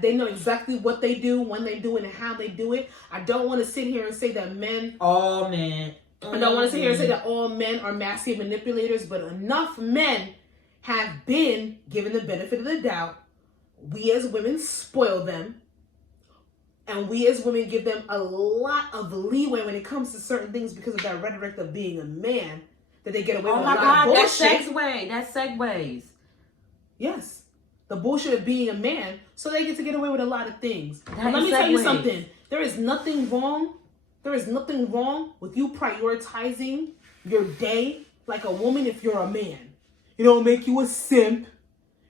they know exactly what they do, when they do it, and how they do it. I don't want to sit here and say that men. All men. I don't want to sit here and say that all men are massive manipulators, but enough men have been given the benefit of the doubt. We as women spoil them. And we as women give them a lot of leeway when it comes to certain things because of that rhetoric of being a man, that they get away with a lot of bullshit. That segues. Yes. The bullshit of being a man, so they get away with a lot of things. But let me tell you something. There is nothing wrong. There is nothing wrong with you prioritizing your day like a woman if you're a man. It don't make you a simp.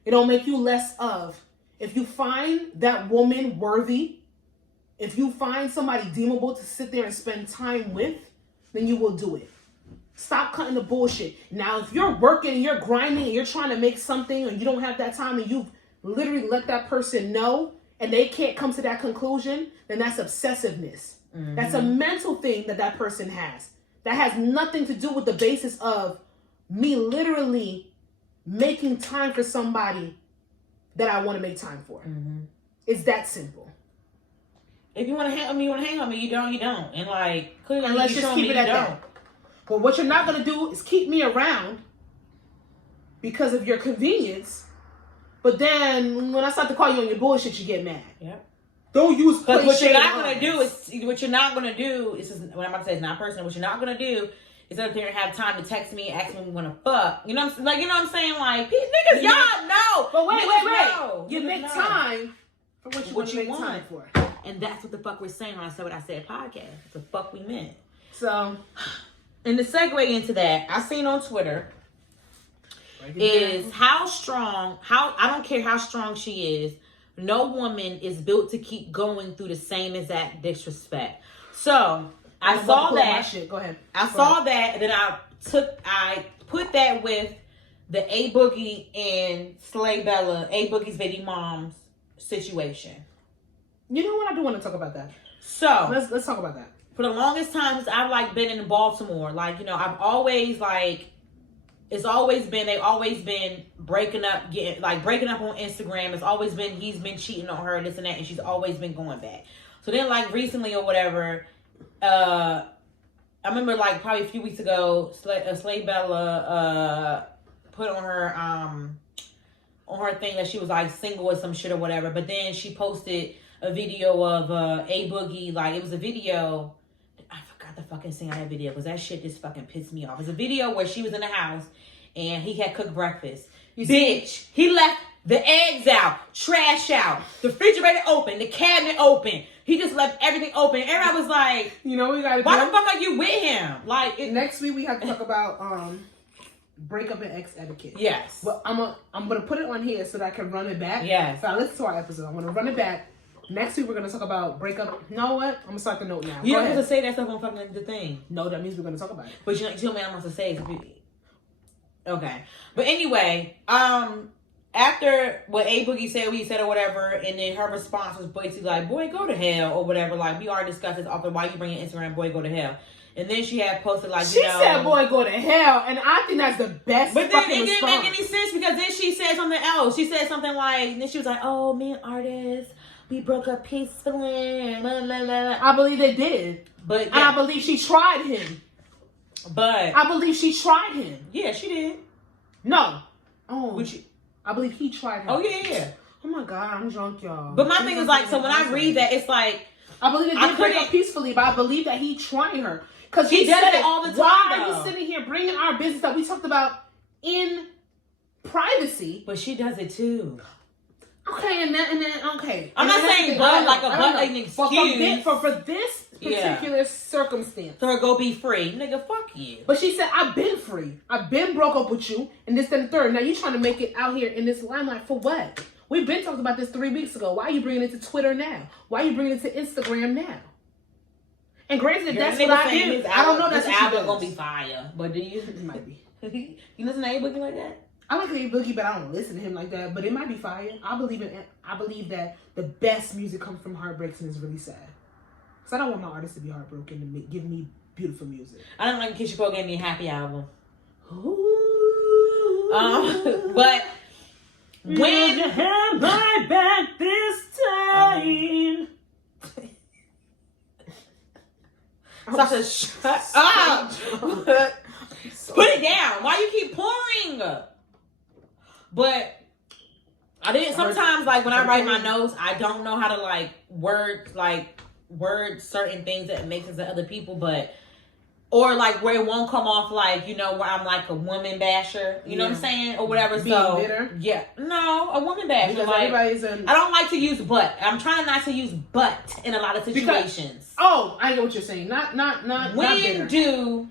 It don't make you less of. If you find that woman worthy, if you find somebody deemable to sit there and spend time with, then you will do it. Stop cutting the bullshit. Now, if you're working and you're grinding and you're trying to make something and you don't have that time and you've literally let that person know and they can't come to that conclusion, then that's obsessiveness. Mm-hmm. That's a mental thing that person has. That has nothing to do with the basis of me literally making time for somebody that I want to make time for. Mm-hmm. It's that simple. If you want to hang on me, you want to hang on me. You don't. And like, clearly, and let's just keep it at that. But what you're not going to do is keep me around because of your convenience. But then when I start to call you on your bullshit, you get mad. Yep. Don't use But what you're not going to do is what I'm about to say is not personal. What you're not going to do is sit there and have time to text me and ask me when we want to fuck. You know what I'm saying? Like, niggas, y'all know. But wait. You make time for what you want time for. And that's what the fuck we're saying when I said what I said podcast. The fuck we meant. So, and the segue into that, I seen on Twitter is how I don't care how strong she is, no woman is built to keep going through the same exact disrespect. So, I saw that. Go ahead. I saw that, and then I put that with the A Boogie and Slay Bella, A Boogie's baby mom's situation. You know what? I do want to talk about that. So let's talk about that. For the longest time, I've been in Baltimore. I've always they've always been breaking up on Instagram. It's always been he's been cheating on her, this and that, and she's always been going back. So then recently or whatever, I remember probably a few weeks ago, Slay Bella put on her thing that she was single or some shit or whatever. But then she posted a video of A Boogie, it was a video. I forgot the fucking thing on that video because that shit just fucking pissed me off. It was a video where she was in the house and he had cooked breakfast. Bitch, he left the eggs out, trash out, the refrigerator open, the cabinet open. He just left everything open. And I was like, you know what we gotta do? Why the fuck are you with him? Next week we have to talk about breakup and ex etiquette. Yes. But I'm gonna put it on here so that I can run it back. Yes. So I listen to our episode. I'm gonna run it back. Next week we're gonna talk about breakup. You know what? I'm gonna start the note now. You don't have to say that stuff on fucking the thing. No, that means we're gonna talk about it. But you tell me I'm supposed to say it. Okay. But anyway, after what A Boogie said, what he said or whatever, and then her response was basically boy, go to hell or whatever. We already discussed this often. Why you bringing Instagram, boy, go to hell. And then she had posted like, she said, "Boy, go to hell," and I think that's the best. But then it didn't response. make any sense because then she said something else. She said something like, then she was like, "Oh, me and artists, we broke up peacefully." Blah, blah, blah. I believe they did, but and I believe she tried him. But I believe she tried him. Yeah, she did. No, oh, Which I believe he tried him. Oh yeah. Oh my God, I'm drunk, y'all. But my thing is like, so when I read that, it's like I believe they did break up peacefully, but I believe that he trying her. Because he does it all the time. Why are you sitting here bringing our business that we talked about in privacy? But she does it too. Okay, and then okay. I'm not saying but like a but an excuse. For this particular circumstance. For her go be free. Nigga, fuck you. But she said, I've been free. I've been broke up with you. And this and third. Now you trying to make it out here in this limelight for what? We've been talking about this 3 weeks ago. Why are you bringing it to Twitter now? Why are you bringing it to Instagram now? And granted, that's what I do. I don't know that's this album gonna be fire. But do you? It might be. You listen to A Boogie like that? I like A Boogie, but I don't listen to him like that. But it might be fire. I believe that the best music comes from heartbreaks and is really sad. Because I don't want my artists to be heartbroken and give me beautiful music. I don't like Keisha Cole gave me a happy album. Ooh. But when you have my back this time. Sasha, shut up. Put it down. Why you keep pouring? But I didn't. Sometimes, like when I write my notes, I don't know how to word certain things that make sense to other people, but or like where it won't come off like, you know, where I'm like a woman basher, you know what I'm saying, or whatever. Being bitter? Yeah, no, a woman basher. Because like, everybody's I don't like to use but. I'm trying not to use but in a lot of situations. I get what you're saying. Not when do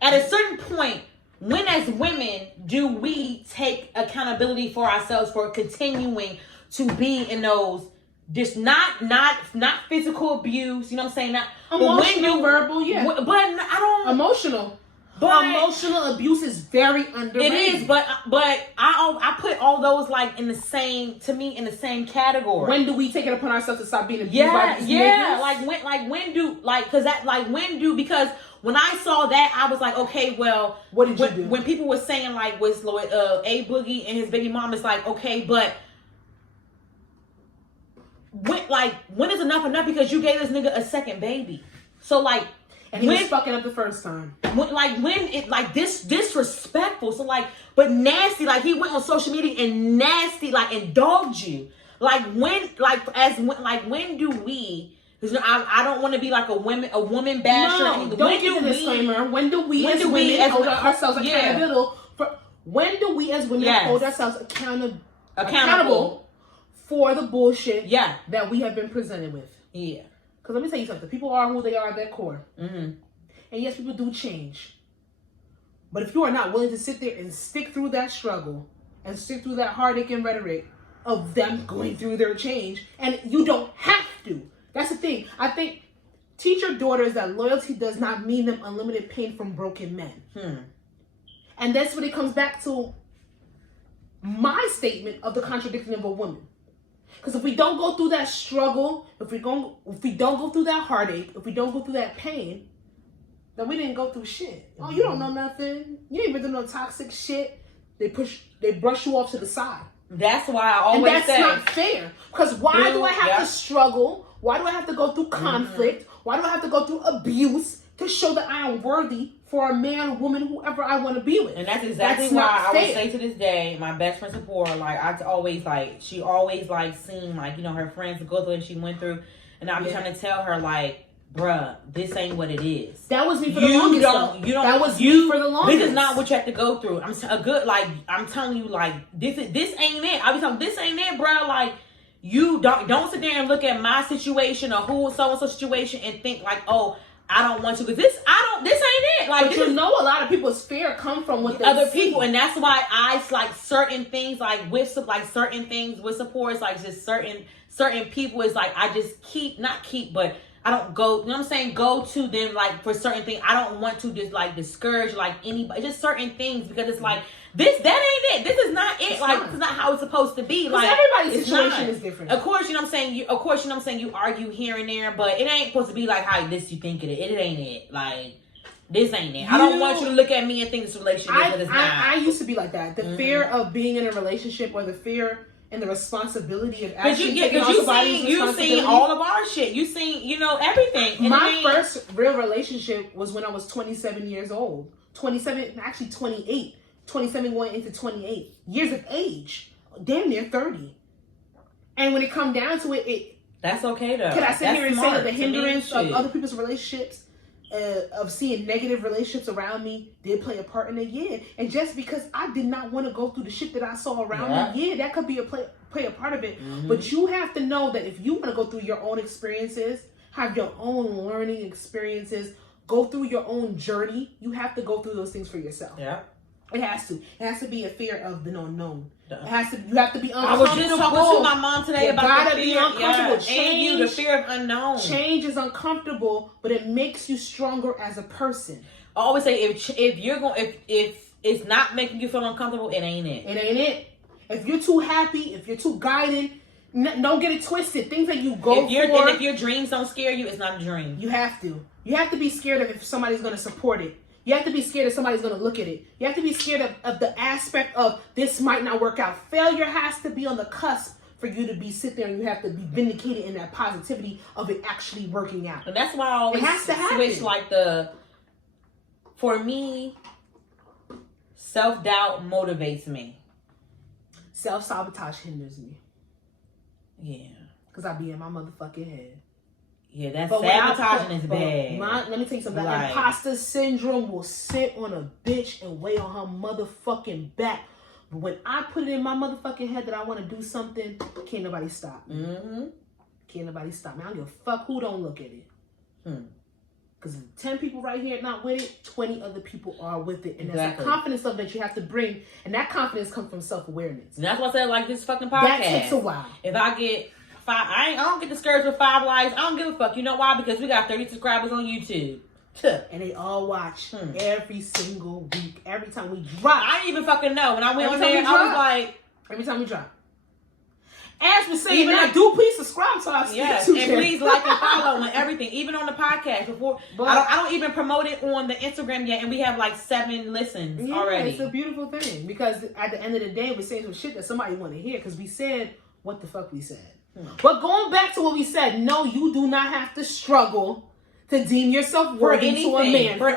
at a certain point, when as women do we take accountability for ourselves for continuing to be in those just not physical abuse, you know what I'm saying? Not emotional, verbal, yeah. But I don't emotional. But emotional abuse is very underrated. It is, but I put all those like in the same category. When do we take it upon ourselves to stop being abused by these niggas? Because when I saw that, I was like, okay, well, what did you do? When people were saying like was A Boogie and his baby mom is like, okay, but when is enough? Because you gave this nigga a second baby. So like, and he was fucking up the first time. When it like this disrespectful. So like, but nasty. Like he went on social media and nasty, like and dogged you. When do we? Because I don't want to be like a woman basher. No, don't give a disclaimer. When do we as women hold ourselves accountable? When do we as women hold ourselves accountable for the bullshit that we have been presented with? Yeah. Because let me tell you something. People are who they are at their core. Mm-hmm. And yes, people do change. But if you are not willing to sit there and stick through that struggle and stick through that heartache and rhetoric of them going through their change, and you don't have to. That's the thing. I think teach your daughters that loyalty does not mean them unlimited pain from broken men. And that's when it comes back to my statement of the contradiction of a woman. Because if we don't go through that struggle, if we don't go through that heartache, if we don't go through that pain, then we didn't go through shit. Oh, you don't know nothing. You ain't been through no toxic shit. They brush you off to the side. That's why I always say. And that's not fair. Because why do I have to struggle? Why do I have to go through conflict? Why do I have to go through abuse to show that I am worthy for a man, woman, whoever I want to be with? And that's exactly why I would say to this day, my best friend Sephora, she always seen her friends go through and she went through, and I be trying to tell her bruh, this ain't what it is. That was me for the longest. That was me for the longest. This is not what you have to go through. I'm telling you, this ain't it. I be telling this ain't it, bruh. You don't sit there and look at my situation or who so and so situation and think oh, I don't want to, because this ain't it. But a lot of people's fear come from what other people, and that's why I certain things with certain things with support. It's just certain people. It's I just I don't go, you know what I'm saying, go to them like for certain things. I don't want to just like discourage like anybody, just certain things, because it's like that ain't it. This is not it. This is not how it's supposed to be. Like everybody's situation is different. Of course, you know what I'm saying. You argue here and there, but it ain't supposed to be like how you think it is. It ain't it. Like this ain't it. I don't want you to look at me and think this relationship is not. I used to be like that. The fear of being in a relationship, or the fear and the responsibility of actually taking on somebody's responsibility. You seen all of our shit. You seen, everything. And my first real relationship was when I was 27 years old. 27, actually 28. 27 going into 28. Years of age. Damn near 30. And when it come down to it, that's okay though. Can I sit here and say that the hindrance of other people's relationships, of seeing negative relationships around me, did play a part in it? Yeah. And just because I did not want to go through the shit that I saw around me, that could be play a part of it. But you have to know that if you want to go through your own experiences, have your own learning experiences, go through your own journey, you have to go through those things for yourself. Yeah. It has to. It has to be a fear of the unknown. You have to be uncomfortable. I was just talking to my mom today about the fear. Be uncomfortable. Change, the fear of unknown. Change is uncomfortable, but it makes you stronger as a person. I always say if it's not making you feel uncomfortable, it ain't it. It ain't it. If you're too happy, if you're too guided, don't get it twisted. Things that you go for. And if your dreams don't scare you, it's not a dream. You have to. You have to be scared of if somebody's going to support it. You have to be scared if somebody's going to look at it. You have to be scared of the aspect of this might not work out. Failure has to be on the cusp for you to be sit there, and you have to be vindicated in that positivity of it actually working out. And that's why I always switch like for me, self-doubt motivates me. Self-sabotage hinders me. Yeah. Because I be in my motherfucking head. Yeah, that sabotaging is bad. Let me tell you something. That imposter syndrome will sit on a bitch and weigh on her motherfucking back. But when I put it in my motherfucking head that I want to do something, can't nobody stop me. Can't nobody stop me. I don't give a fuck who don't look at it. Because 10 people right here not with it, 20 other people are with it. And that's a confidence level that you have to bring. And that confidence comes from self-awareness. And that's why I said like this fucking podcast. That takes a while. If I get... I don't get discouraged with 5 likes. I don't give a fuck. You know why? Because we got 30 subscribers on YouTube. And they all watch every single week. Every time we drop. I didn't even fucking know. When I went on there, I was like... Every time we drop. As we're saying that, do please subscribe to us. Yes, and please like and follow and everything. Even on the podcast. I don't even promote it on the Instagram yet. And we have like 7 listens already. It's a beautiful thing. Because at the end of the day, we're saying some shit that somebody want to hear. Because we said what the fuck we said. But going back to what we said, no, you do not have to struggle to deem yourself worthy to a man. For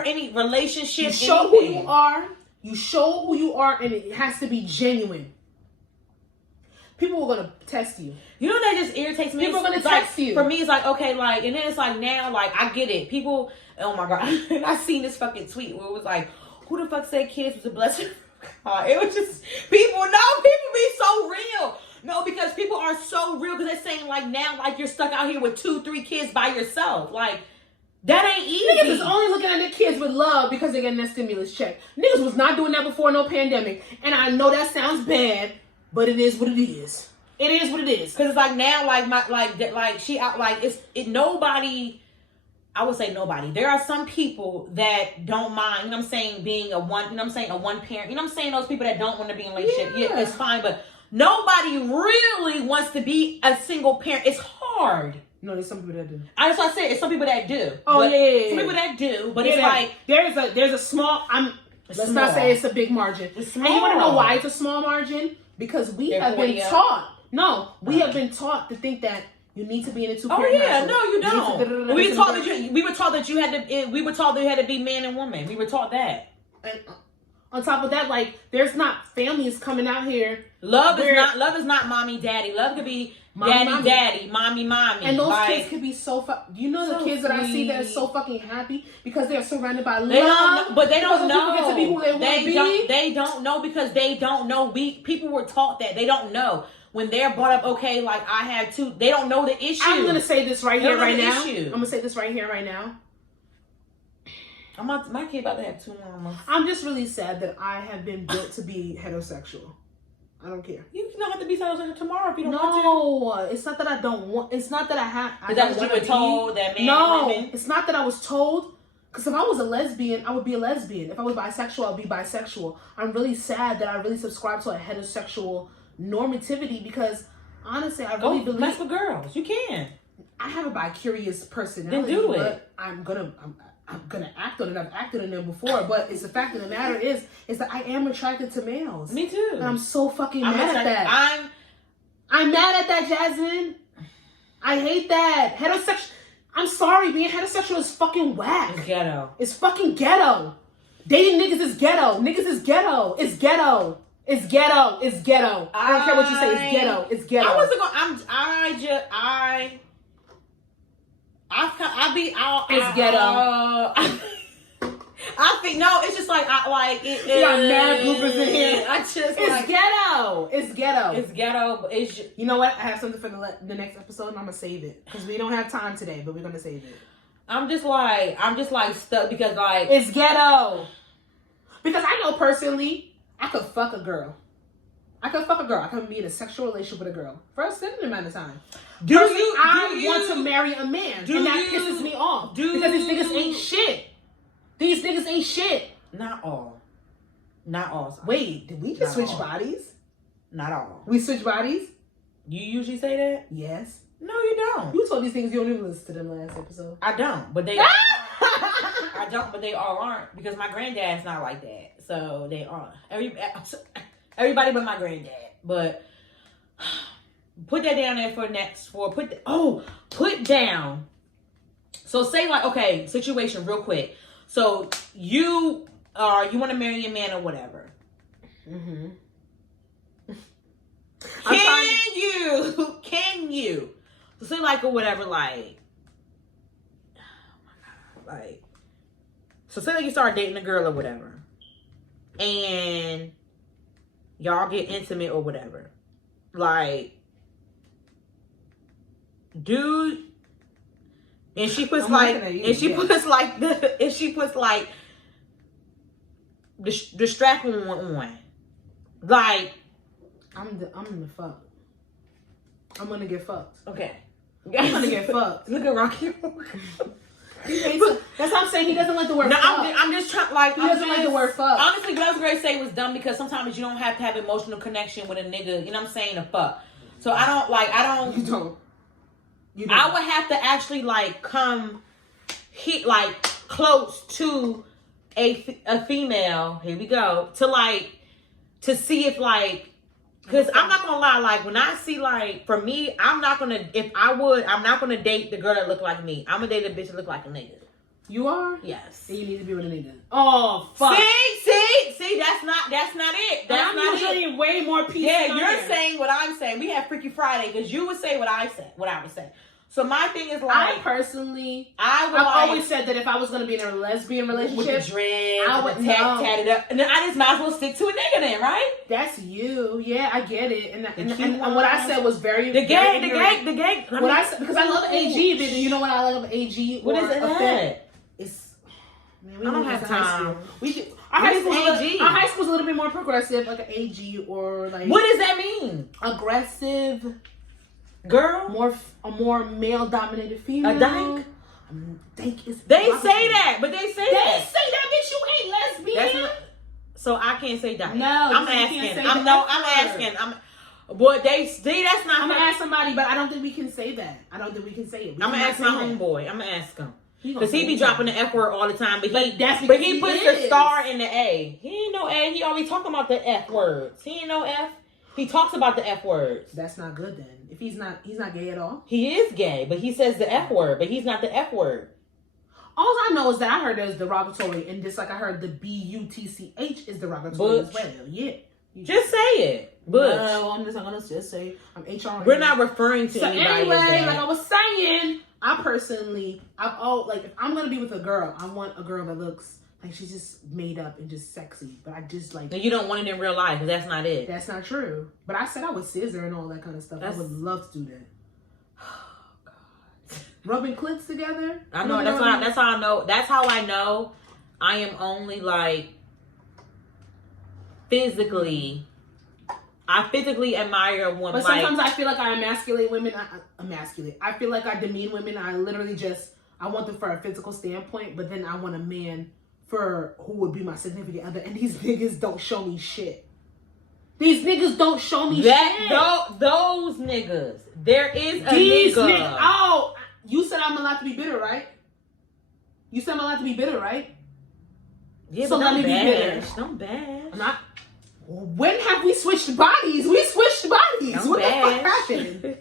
any relationship. You show who you are. You show who you are, and it has to be genuine. People are gonna test you. You know that just irritates me. People are gonna test you. For me, it's like okay, like, and then it's like now, like I get it. People, oh my god, and I seen this fucking tweet where it was like, who the fuck said kids was a blessing? It was just people be so real. No, because people are so real because they're saying like now, like you're stuck out here with 2-3 kids by yourself. Like that ain't easy. Niggas is only looking at their kids with love because they're getting that stimulus check. Niggas was not doing that before no pandemic. And I know that sounds bad, but it is what it is. It is what it is. Because it's like now, nobody. I would say nobody. There are some people that don't mind, you know what I'm saying, being a one parent. You know what I'm saying? Those people that don't want to be in a relationship. Yeah, it's fine, but nobody really wants to be a single parent. It's hard. No, there's some people that do. That's what I said. It's some people that do. Oh, yeah. Some people that do, but it's like... There's a small... Let's not say it's a big margin. It's small. And you want to know why it's a small margin? Because we have been taught... No, we have been taught to think that you need to be in a 2-parent household. No, you don't. We were taught that you had to be man and woman. We were taught that. And on top of that, like, there's not families coming out here. Love is not mommy, daddy. Love could be daddy, mommy. And those kids could be so do you know the kids that I see that are so fucking happy because they're surrounded by love? They don't know. Get to be who they don't know because they don't know. People were taught that. They don't know. When they're brought up, okay, like I had 2, they don't know the issue. I'm going to say this right here, right now. I'm going to say this right here, right now. My kid about to have 2 more months. I'm just really sad that I have been built to be heterosexual. I don't care. You don't have to be heterosexual tomorrow if you don't want No, it's not that I don't want. It's not that I have. to. Is that what you were told? That man? No, women? it's not that I was told. Because if I was a lesbian, I would be a lesbian. If I was bisexual, I'd be bisexual. I'm really sad that I really subscribe to a heterosexual normativity because honestly, I really believe mess with girls. You can. I have a bi-curious personality. Then do it. But I'm gonna act on it. I've acted on them before, but it's the fact of the matter is that I am attracted to males. Me too. And I'm so fucking mad at that. I'm mad at that, Jasmine. I hate that. Heterosexual. I'm sorry, being heterosexual is fucking whack. It's ghetto. It's fucking ghetto. Dating niggas is ghetto. Niggas is ghetto. It's ghetto. It's ghetto. It's ghetto. I don't care what you say. It's ghetto. It's ghetto. I wasn't gonna. It's ghetto. I think no. It's just like it. You got mad bloopers in here. It's ghetto. It's ghetto. It's ghetto. But it's just, you know what? I have something for the next episode, and I'm gonna save it because we don't have time today, but we're gonna save it. I'm just like stuck because like it's ghetto. Because I know personally, I could fuck a girl. I can be in a sexual relationship with a girl for a certain amount of time. I want to marry a man, and that pisses me off because these niggas ain't shit. These niggas ain't shit. Not all. Wait, did we just switch bodies? Not all. We switch bodies? You usually say that? Yes. No, you don't. You told these things you don't even listen to them last episode. I don't, but they all aren't because my granddad's not like that. So they aren't. Everybody but my granddad. But put that down there put down. So say like, okay, situation real quick. So you want to marry a man or whatever. Mm-hmm. Can you? So say like or whatever, like, oh my God, like, so say like you start dating a girl or whatever, and y'all get intimate or whatever, like, dude. And she puts the strap on. Like, I'm gonna fuck. I'm gonna get fucked. Okay. I'm gonna get fucked. Look at Rocky. That's what I'm saying. He doesn't like the word fuck. I'm just trying, like, he doesn't like the word fuck. Honestly, what I was going to say was dumb because sometimes you don't have to have emotional connection with a nigga, you know what I'm saying, to fuck. So I don't. You don't. I would have to actually like come hit like close to a female. Here we go to see if like, because I'm not gonna lie, like when I see like for me, I'm not gonna date the girl that look like me. I'm gonna date a bitch that look like a nigga. You are? Yes. And you need to be with a nigga. Oh fuck. See, that's not it. That's not it. Way more people. Yeah, you're saying what I'm saying. We have Freaky Friday because you would say what I would say. So my thing is like, I've always said that if I was gonna be in a lesbian relationship with the dreads, I would tat it up, and then I just might as well stick to a nigga then, right? That's you. Yeah, I get it. And what I said was very the gang. What I said, because I love AG, but you know what I love AG? What is it? It's I don't have time. Our high school's a little bit more progressive, like an AG or like. What does that mean? Aggressive. Girl, a more male dominated female. A dyke. They say that, but they say that. They say that, bitch. You ain't lesbian. So I can't say dyke. No, I'm asking. But they see that's not. I'm gonna ask somebody, but I don't think we can say that. I don't think we can say it. I'm gonna ask my homeboy. I'm gonna ask him. Because he be dropping the F word all the time, but he puts the star in the A. He ain't no A. He always talking about the F words. He ain't no F. He talks about the F words. That's not good then. If he's not gay at all. He is gay, but he says the F word, but he's not the F word. All I know is that I heard there's derogatory, and just like I heard the BUTCH is derogatory as well. Yeah. Just say it. Butch. No, I'm gonna just say I'm HR. We're not referring to anybody. Anyway, like I was saying, if I'm gonna be with a girl, I want a girl that looks like she's just made up and just sexy. But I just like. And you don't want it in real life, because that's not it. That's not true. But I said I would scissor and all that kind of stuff. I would love to do that. Oh God. Rubbing clits together. I know. That's how I know. That's how I know. I am only like physically. I physically admire a woman. But sometimes I feel like I emasculate women. I feel like I demean women. I literally I want them for a physical standpoint, but then I want a man for who would be my significant other. And these niggas don't show me shit. These niggas don't show me shit. Those niggas. There is a These nigga. niggas. Oh, you said I'm allowed to be bitter, right? You said I'm allowed to be bitter, right? Yeah, so but let me be bitter. Don't bash. I'm not. When have we switched bodies? We switched bodies. Don't what bash. the fuck happened?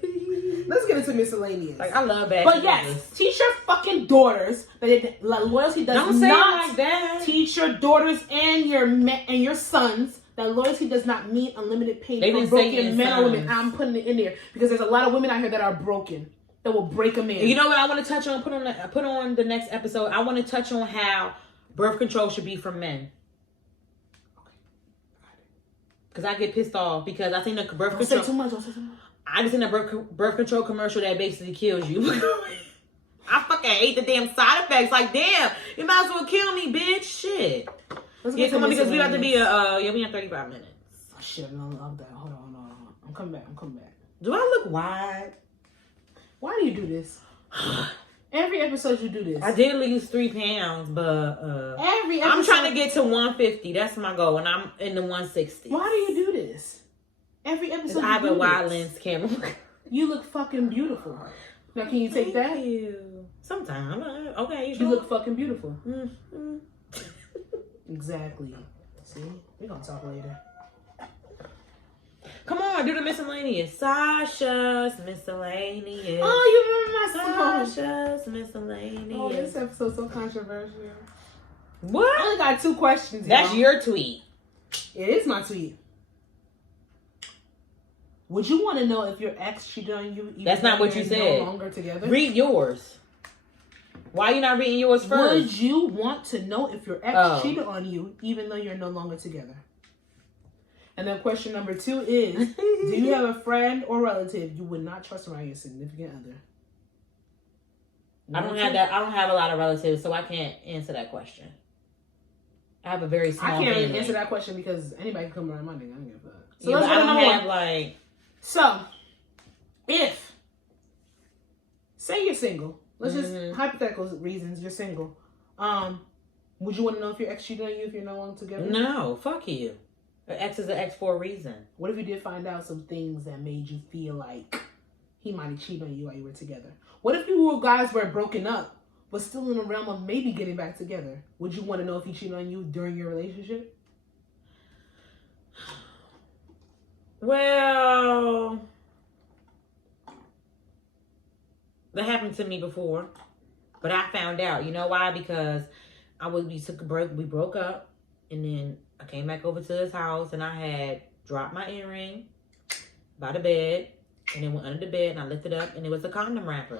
Let's get into miscellaneous. Like, I love bashing. But yes, teach your fucking daughters that loyalty does don't say not it like that. Teach your daughters and your sons that loyalty does not mean unlimited pain They for didn't say broken men or women. I'm putting it in there because there's a lot of women out here that are broken that will break a man. You know what I want to touch on? Put on the next episode. I want to touch on how birth control should be for men. Because I get pissed off because I think the birth control. Don't say too much. I just seen a birth control commercial that basically kills you. I fucking hate the damn side effects. Like, damn, you might as well kill me, bitch. Shit. Yeah, come on, because we have to be we have 35 minutes. Oh, shit, I love that. Hold on. I'm coming back. Do I look wide? Why do you do this? Every episode you do this. I did lose 3 pounds, but every episode, I'm trying to get to 150. That's my goal, and I'm in the 160. Why do you do this? Every episode I have a wide lens camera. You look fucking beautiful. Now, can you take that? Thank you. Sometime. Okay. You look fucking beautiful. Mm-hmm. Exactly. See? We're gonna talk later. Come on, do the miscellaneous. Sasha's miscellaneous. Oh, you remember my song? Sasha's miscellaneous. Oh, this episode's so controversial. What? I only got 2 questions. That's your tweet. It is my tweet. Would you want to know if your ex cheated on you? Even That's not what you said. No longer together. Read yours. Why are you not reading yours first? Would you want to know if your ex cheated on you, even though you're no longer together? And then question number 2 is: do you have a friend or relative you would not trust around your significant other? I don't have that. I don't have a lot of relatives, so I can't answer that question. I have a very small family. I can't answer that question because anybody can come around my nigga. I don't give a fuck. So yeah, let's go to number 1. Like. So, if say you're single, let's just hypothetical reasons you're single. Would you want to know if your ex cheated on you if you're no longer together? No, fuck you. An ex is an ex for a reason. What if you did find out some things that made you feel like he might have cheated on you while you were together? What if you guys were broken up, but still in the realm of maybe getting back together? Would you want to know if he cheated on you during your relationship? Well, that happened to me before, but I found out. You know why? Because we took a break. We broke up, and then I came back over to his house, and I had dropped my earring by the bed, and then went under the bed, and I lifted up, and it was a condom wrapper.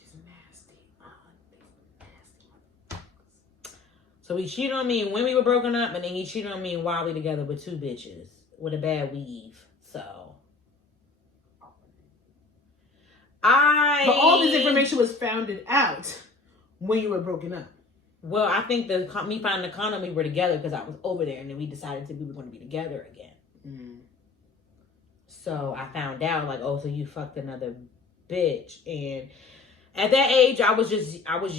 He's nasty. So he cheated on me when we were broken up, and then he cheated on me while we were together with 2 bitches with a bad weave. So But all this information was founded out when you were broken up. Well, I think me finding the condom, we were together because I was over there, and then we decided we were going to be together again. Mm. So I found out, like, oh, so you fucked another bitch. And at that age, I was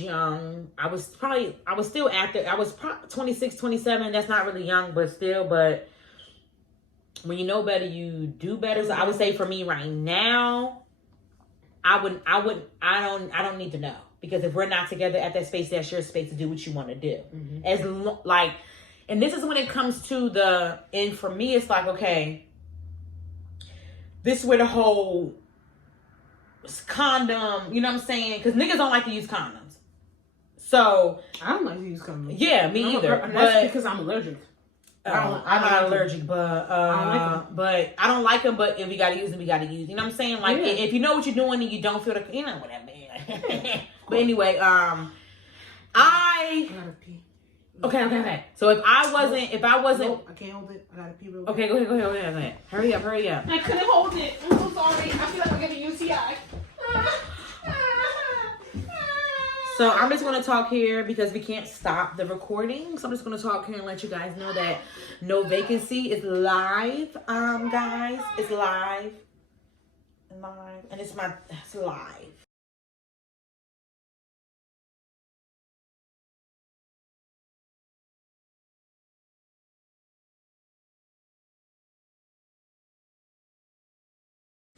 young. I was still active. I was 26, 27. That's not really young, but still. But when you know better, you do better. So I would say for me right now, I don't need to know. Because if we're not together at that space, that's your space to do what you want to do. Mm-hmm. And this is when it comes to and for me, it's like, okay, this is where the whole condom, you know what I'm saying? Because niggas don't like to use condoms. So. I don't like to use condoms. Yeah, me either. And that's because I'm allergic. I'm not allergic, but but I don't like them. But if we gotta use them, we gotta use. You know what I'm saying? Like if you know what you're doing and you don't feel the, you know, whatever. But anyway, I gotta pee. Okay. So if I wasn't, Nope, I can't hold it. I gotta pee real quick. Okay, go ahead. Hurry up. I couldn't hold it. I'm so sorry. I feel like I'm getting UTI. So I'm just going to talk here because we can't stop the recording. So I'm just going to talk here and let you guys know that No Vacancy is live, guys. It's live. And it's live.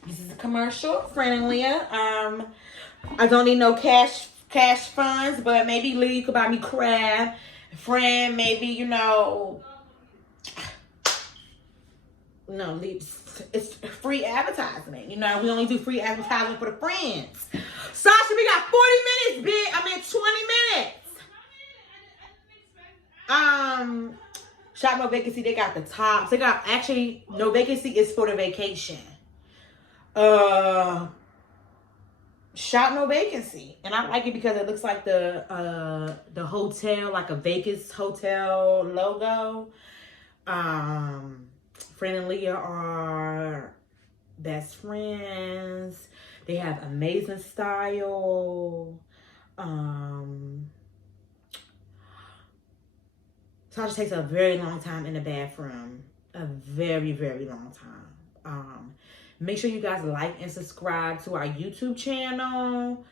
This is a commercial, friendly. I don't need no cash funds, but maybe Lee, you could buy me crab. Friend, maybe, you know. No, Lee, it's free advertisement. You know, we only do free advertisement for the friends. Sasha, we got 40 minutes, bitch. 20 minutes. Shop No Vacancy, they got the tops. They got, actually, No Vacancy is for the vacation. Shop No Vacancy, and I like it because it looks like the hotel, like a Vegas hotel logo. Fran and Leah are best friends. They have amazing style. Sasha takes a very long time in the bathroom, a very, very long time. Make sure you guys like and subscribe to our YouTube channel.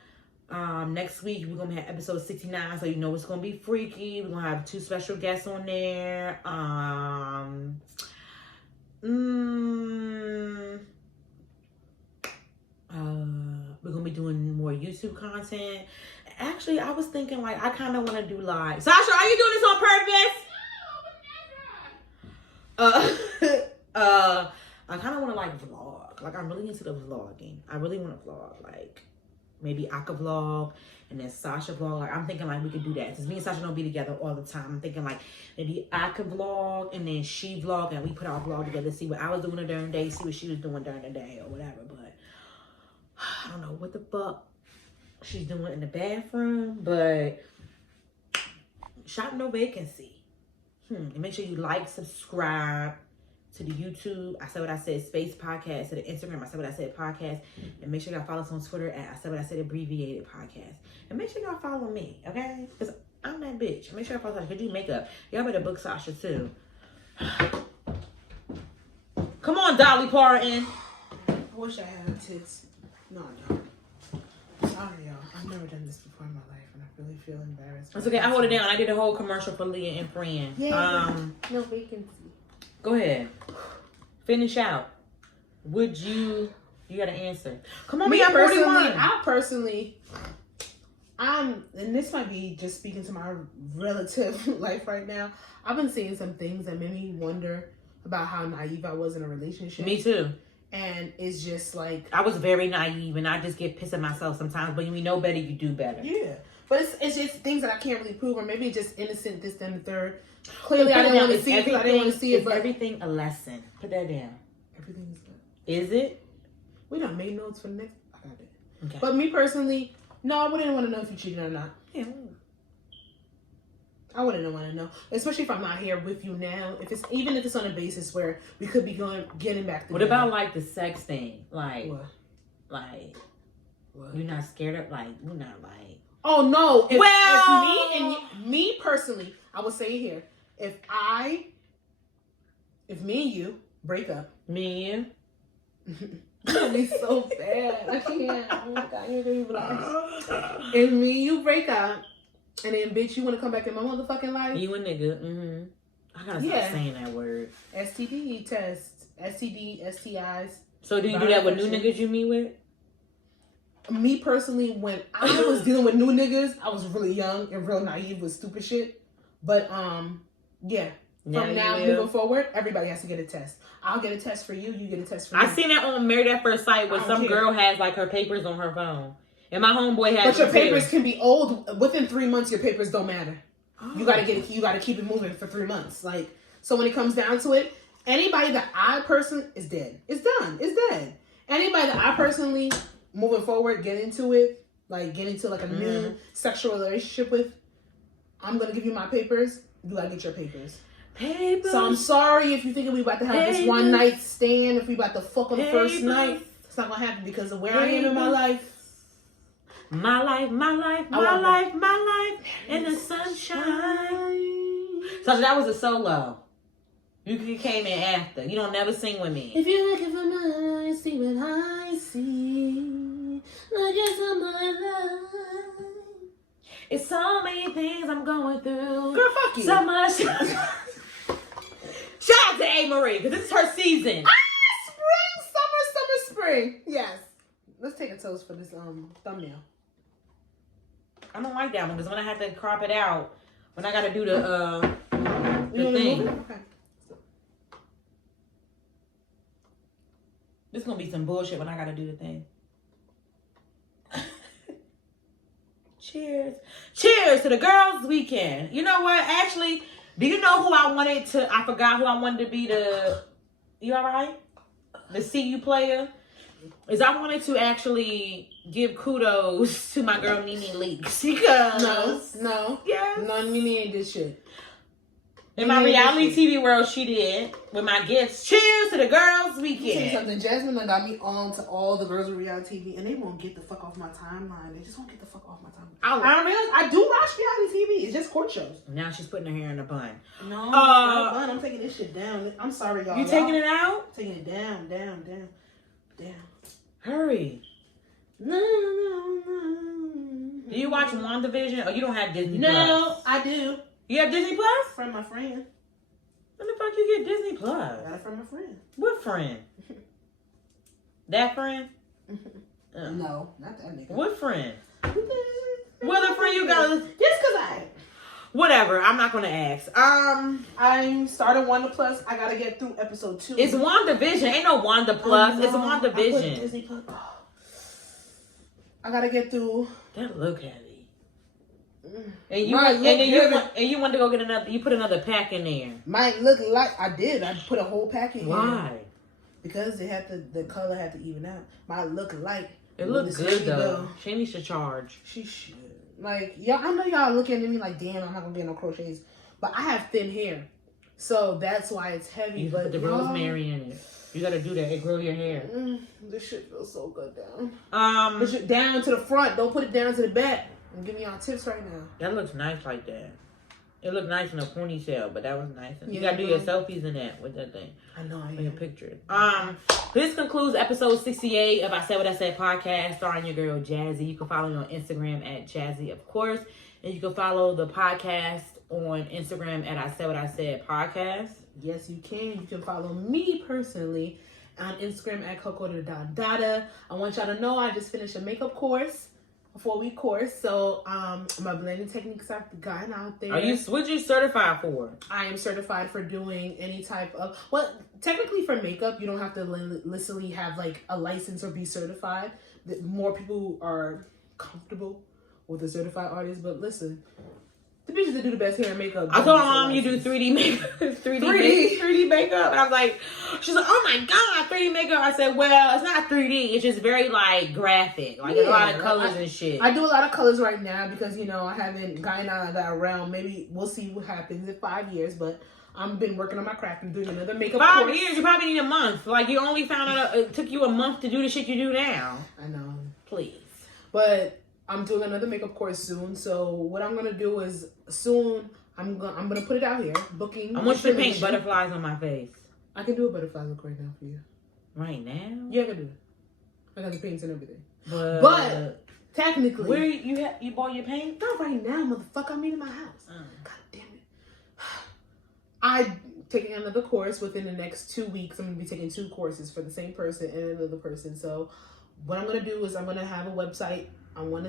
Next week, we're going to have episode 69, so you know it's going to be freaky. We're going to have 2 special guests on there. We're going to be doing more YouTube content. Actually, I was thinking, like, I kind of want to do live. Sasha, are you doing this on purpose? I kind of want to, like, vlog. Like, I'm really into the vlogging. I really want to vlog. Like, maybe I could vlog and then Sasha vlog. Like, I'm thinking, like, we could do that. Because me and Sasha don't be together all the time. I'm thinking, like, maybe I could vlog and then she vlog and we put our vlog together. See what I was doing during the day. See what she was doing during the day or whatever. But I don't know what the fuck she's doing in the bathroom. But Shop No Vacancy. And make sure you like, subscribe to the YouTube, I Said What I Said Space Podcast, to the Instagram, I Said What I Said Podcast, and make sure y'all follow us on Twitter at I Said What I Said Abbreviated Podcast. And make sure y'all follow me, okay? Because I'm that bitch. Make sure y'all follow Sasha. Could do makeup. Y'all better book Sasha too. Come on, Dolly Parton. I wish I had tits. No, I don't. Sorry, y'all. I've never done this before in my life, and I really feel embarrassed. It's okay. I hold it down. I did a whole commercial for Leah and Friend. Yeah. No vacancy. Go ahead. Finish out. Would you got to answer. Come on, I'm 41. And this might be just speaking to my relative life right now. I've been seeing some things that made me wonder about how naive I was in a relationship. Me too. And it's just like, I was very naive and I just get pissed at myself sometimes. But when you know better, you do better. Yeah. But it's just things that I can't really prove, or maybe it's just innocent, this, then the third. Clearly, I didn't want to see it. I didn't want to see it. But everything a lesson. Put that down. Everything's good. Is it? We done made notes for the next. I got it. Okay. But me personally, no, I wouldn't want to know if you cheated or not. Yeah. I wouldn't want to know, especially if I'm not here with you now. Even if it's on a basis where we could be getting back together. What about like the sex thing? Like, what? Like, what? You're not scared of, like, you're not like. Oh no! If me personally, I would say here, if me and you break up, me and you, that'd be so bad. I can't. Oh my God, you're gonna be blessed. If me and you break up, and then bitch, you want to come back in my motherfucking life? You a nigga? I gotta stop saying that word. STD test, STD, STIs. So do you do that with new niggas you meet with? Me personally, when I was dealing with new niggas, I was really young and real naive with stupid shit. But yeah. From now moving forward, everybody has to get a test. I'll get a test for you. You get a test for me. I seen that on Married at First Sight where some girl has like her papers on her phone, and my homeboy has. But your papers can be old. Within 3 months, your papers don't matter. Oh. You gotta keep it moving for 3 months. Like, so when it comes down to it, anybody that is dead. It's done. It's dead. Anybody that I personally moving forward, get into a new sexual relationship with, I'm gonna give you my papers. You gotta get your papers. So I'm sorry if you thinking we about to have this one night stand, if we about to fuck on the first night. It's not gonna happen because of where I am in my life. My life, my life, my life, my life in the sunshine. So that was a solo. You came in after. You don't never sing with me. If you're looking for my eyes, see what I see. Look at my life. It's so many things I'm going through. Girl, fuck you. So much. Shout out to A. Marie, because this is her season. Spring. Yes. Let's take a toast for this thumbnail. I don't like that one, because when I have to crop it out, when I got to do the thing. Okay. This is going to be some bullshit when I got to do the thing. Cheers. Cheers to the girls' weekend. You know what? Actually, do you know who I wanted to... I forgot who I wanted to be the... You all right? The CU player. Is I wanted to actually give kudos to my girl Nene Leakes. Because... No. Yes. No, Nene ain't did shit. In my reality TV world, she did. With my gifts. Cheers to the girls' weekend. Let me tell you something. Jasmine done got me on to all the girls with reality TV, and they won't get the fuck off my timeline. They just won't get the fuck off my timeline. I realize I do watch reality TV. It's just court shows. Now she's putting her hair in a bun. No, it's not a bun. I'm taking this shit down. I'm sorry, y'all. You taking it out? Taking it down. Hurry. No. Do you watch WandaVision? Or you don't have Disney Plus? No, I do. You have Disney Plus? From my friend. When the fuck you get Disney Plus? I got it from my friend. What friend? That friend? No, not that nigga. What friend? What the friend you got? Just cause I... Whatever, I'm not gonna ask. I'm starting Wanda Plus. I gotta get through episode 2. It's WandaVision. Ain't no Wanda Plus. It's WandaVision. Disney Plus. Oh. I gotta get through. That look heavy. And you want to go get another. You put another pack in there. Might look like I did. I put a whole pack in. Why? Here. Because it had the color had to even out. Might look like it looked good though. She needs to charge. She should. Like y'all, I know y'all looking at me like, damn, I'm not gonna be in no crochets. But I have thin hair, so that's why it's heavy. You but put the rosemary in it. You gotta do that. It grow your hair. This shit feels so good down. Push it down to the front. Don't put it down to the back. I'm giving y'all tips right now. That looks nice like that. It looked nice in a ponytail, but that was nice. You gotta do your selfies in that with that thing. I know. I your picture. This concludes episode 68 of I Said What I Said podcast, starring your girl Jazzy. You can follow me on Instagram at Jazzy, of course, and you can follow the podcast on Instagram at I Said What I Said podcast. Yes, you can. You can follow me personally on Instagram at Coco.Dada. I want y'all to know I just finished a makeup course. A 4-week course, so my blending techniques have gotten out there. What you certified for? I am certified for doing any type of, well, technically for makeup, you don't have to literally have like a license or be certified. More people are comfortable with a certified artist, but listen, the bitches that do the best hair and makeup. I told my mom you do 3D makeup, 3D makeup, and I was like, she's like, oh my god, 3D makeup. I said, well, it's not 3D. It's just very like graphic, like a lot of colors and shit. I do a lot of colors right now because I haven't gotten out of that realm. Maybe we'll see what happens in 5 years, but I've been working on my craft and doing another makeup course. 5 years, you probably need a month. Like you only found out it took you a month to do the shit you do now. I know, please, but. I'm doing another makeup course soon, so what I'm gonna do is soon I'm gonna put it out here. Booking. I want you to paint butterflies on my face. I can do a butterfly look right now for you. Right now? Yeah, I can do it. I got the paints and everything. But technically, where you bought your paint? Not right now, motherfucker. I'm in my house. God damn it. I'm taking another course within the next 2 weeks. I'm gonna be taking 2 courses for the same person and another person. So what I'm gonna do is I'm gonna have a website. I'm gonna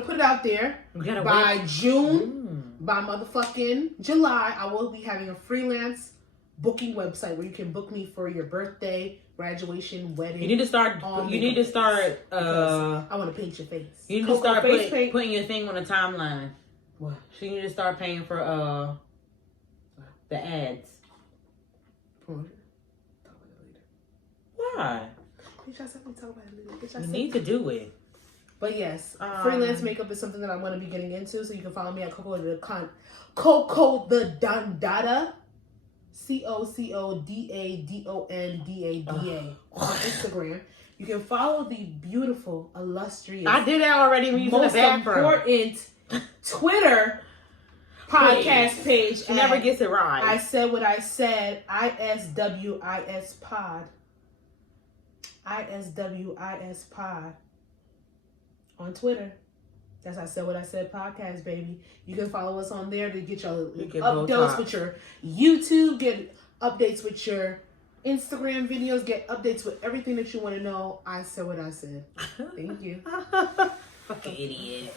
put it out there by June. By motherfucking July, I will be having a freelance booking website where you can book me for your birthday, graduation, wedding. You need to start. I want to paint your face. You need to start putting your thing on the timeline. What? So you need to start paying for the ads. Why? You need to do it. But yes, freelance makeup is something that I'm going to be getting into. So you can follow me at Coco the Dada, COCODADONDADA on Instagram. You can follow the beautiful, illustrious, I did that already when you was in the most bathroom. important Twitter podcast page. She never gets it right. I said what I said. ISWIS pod. ISWIS pod. On Twitter. That's I said what I said podcast, baby. You can follow us on there to get your updates with your YouTube, get updates with your Instagram videos, get updates with everything that you want to know. I said what I said. Thank you. Fucking idiot.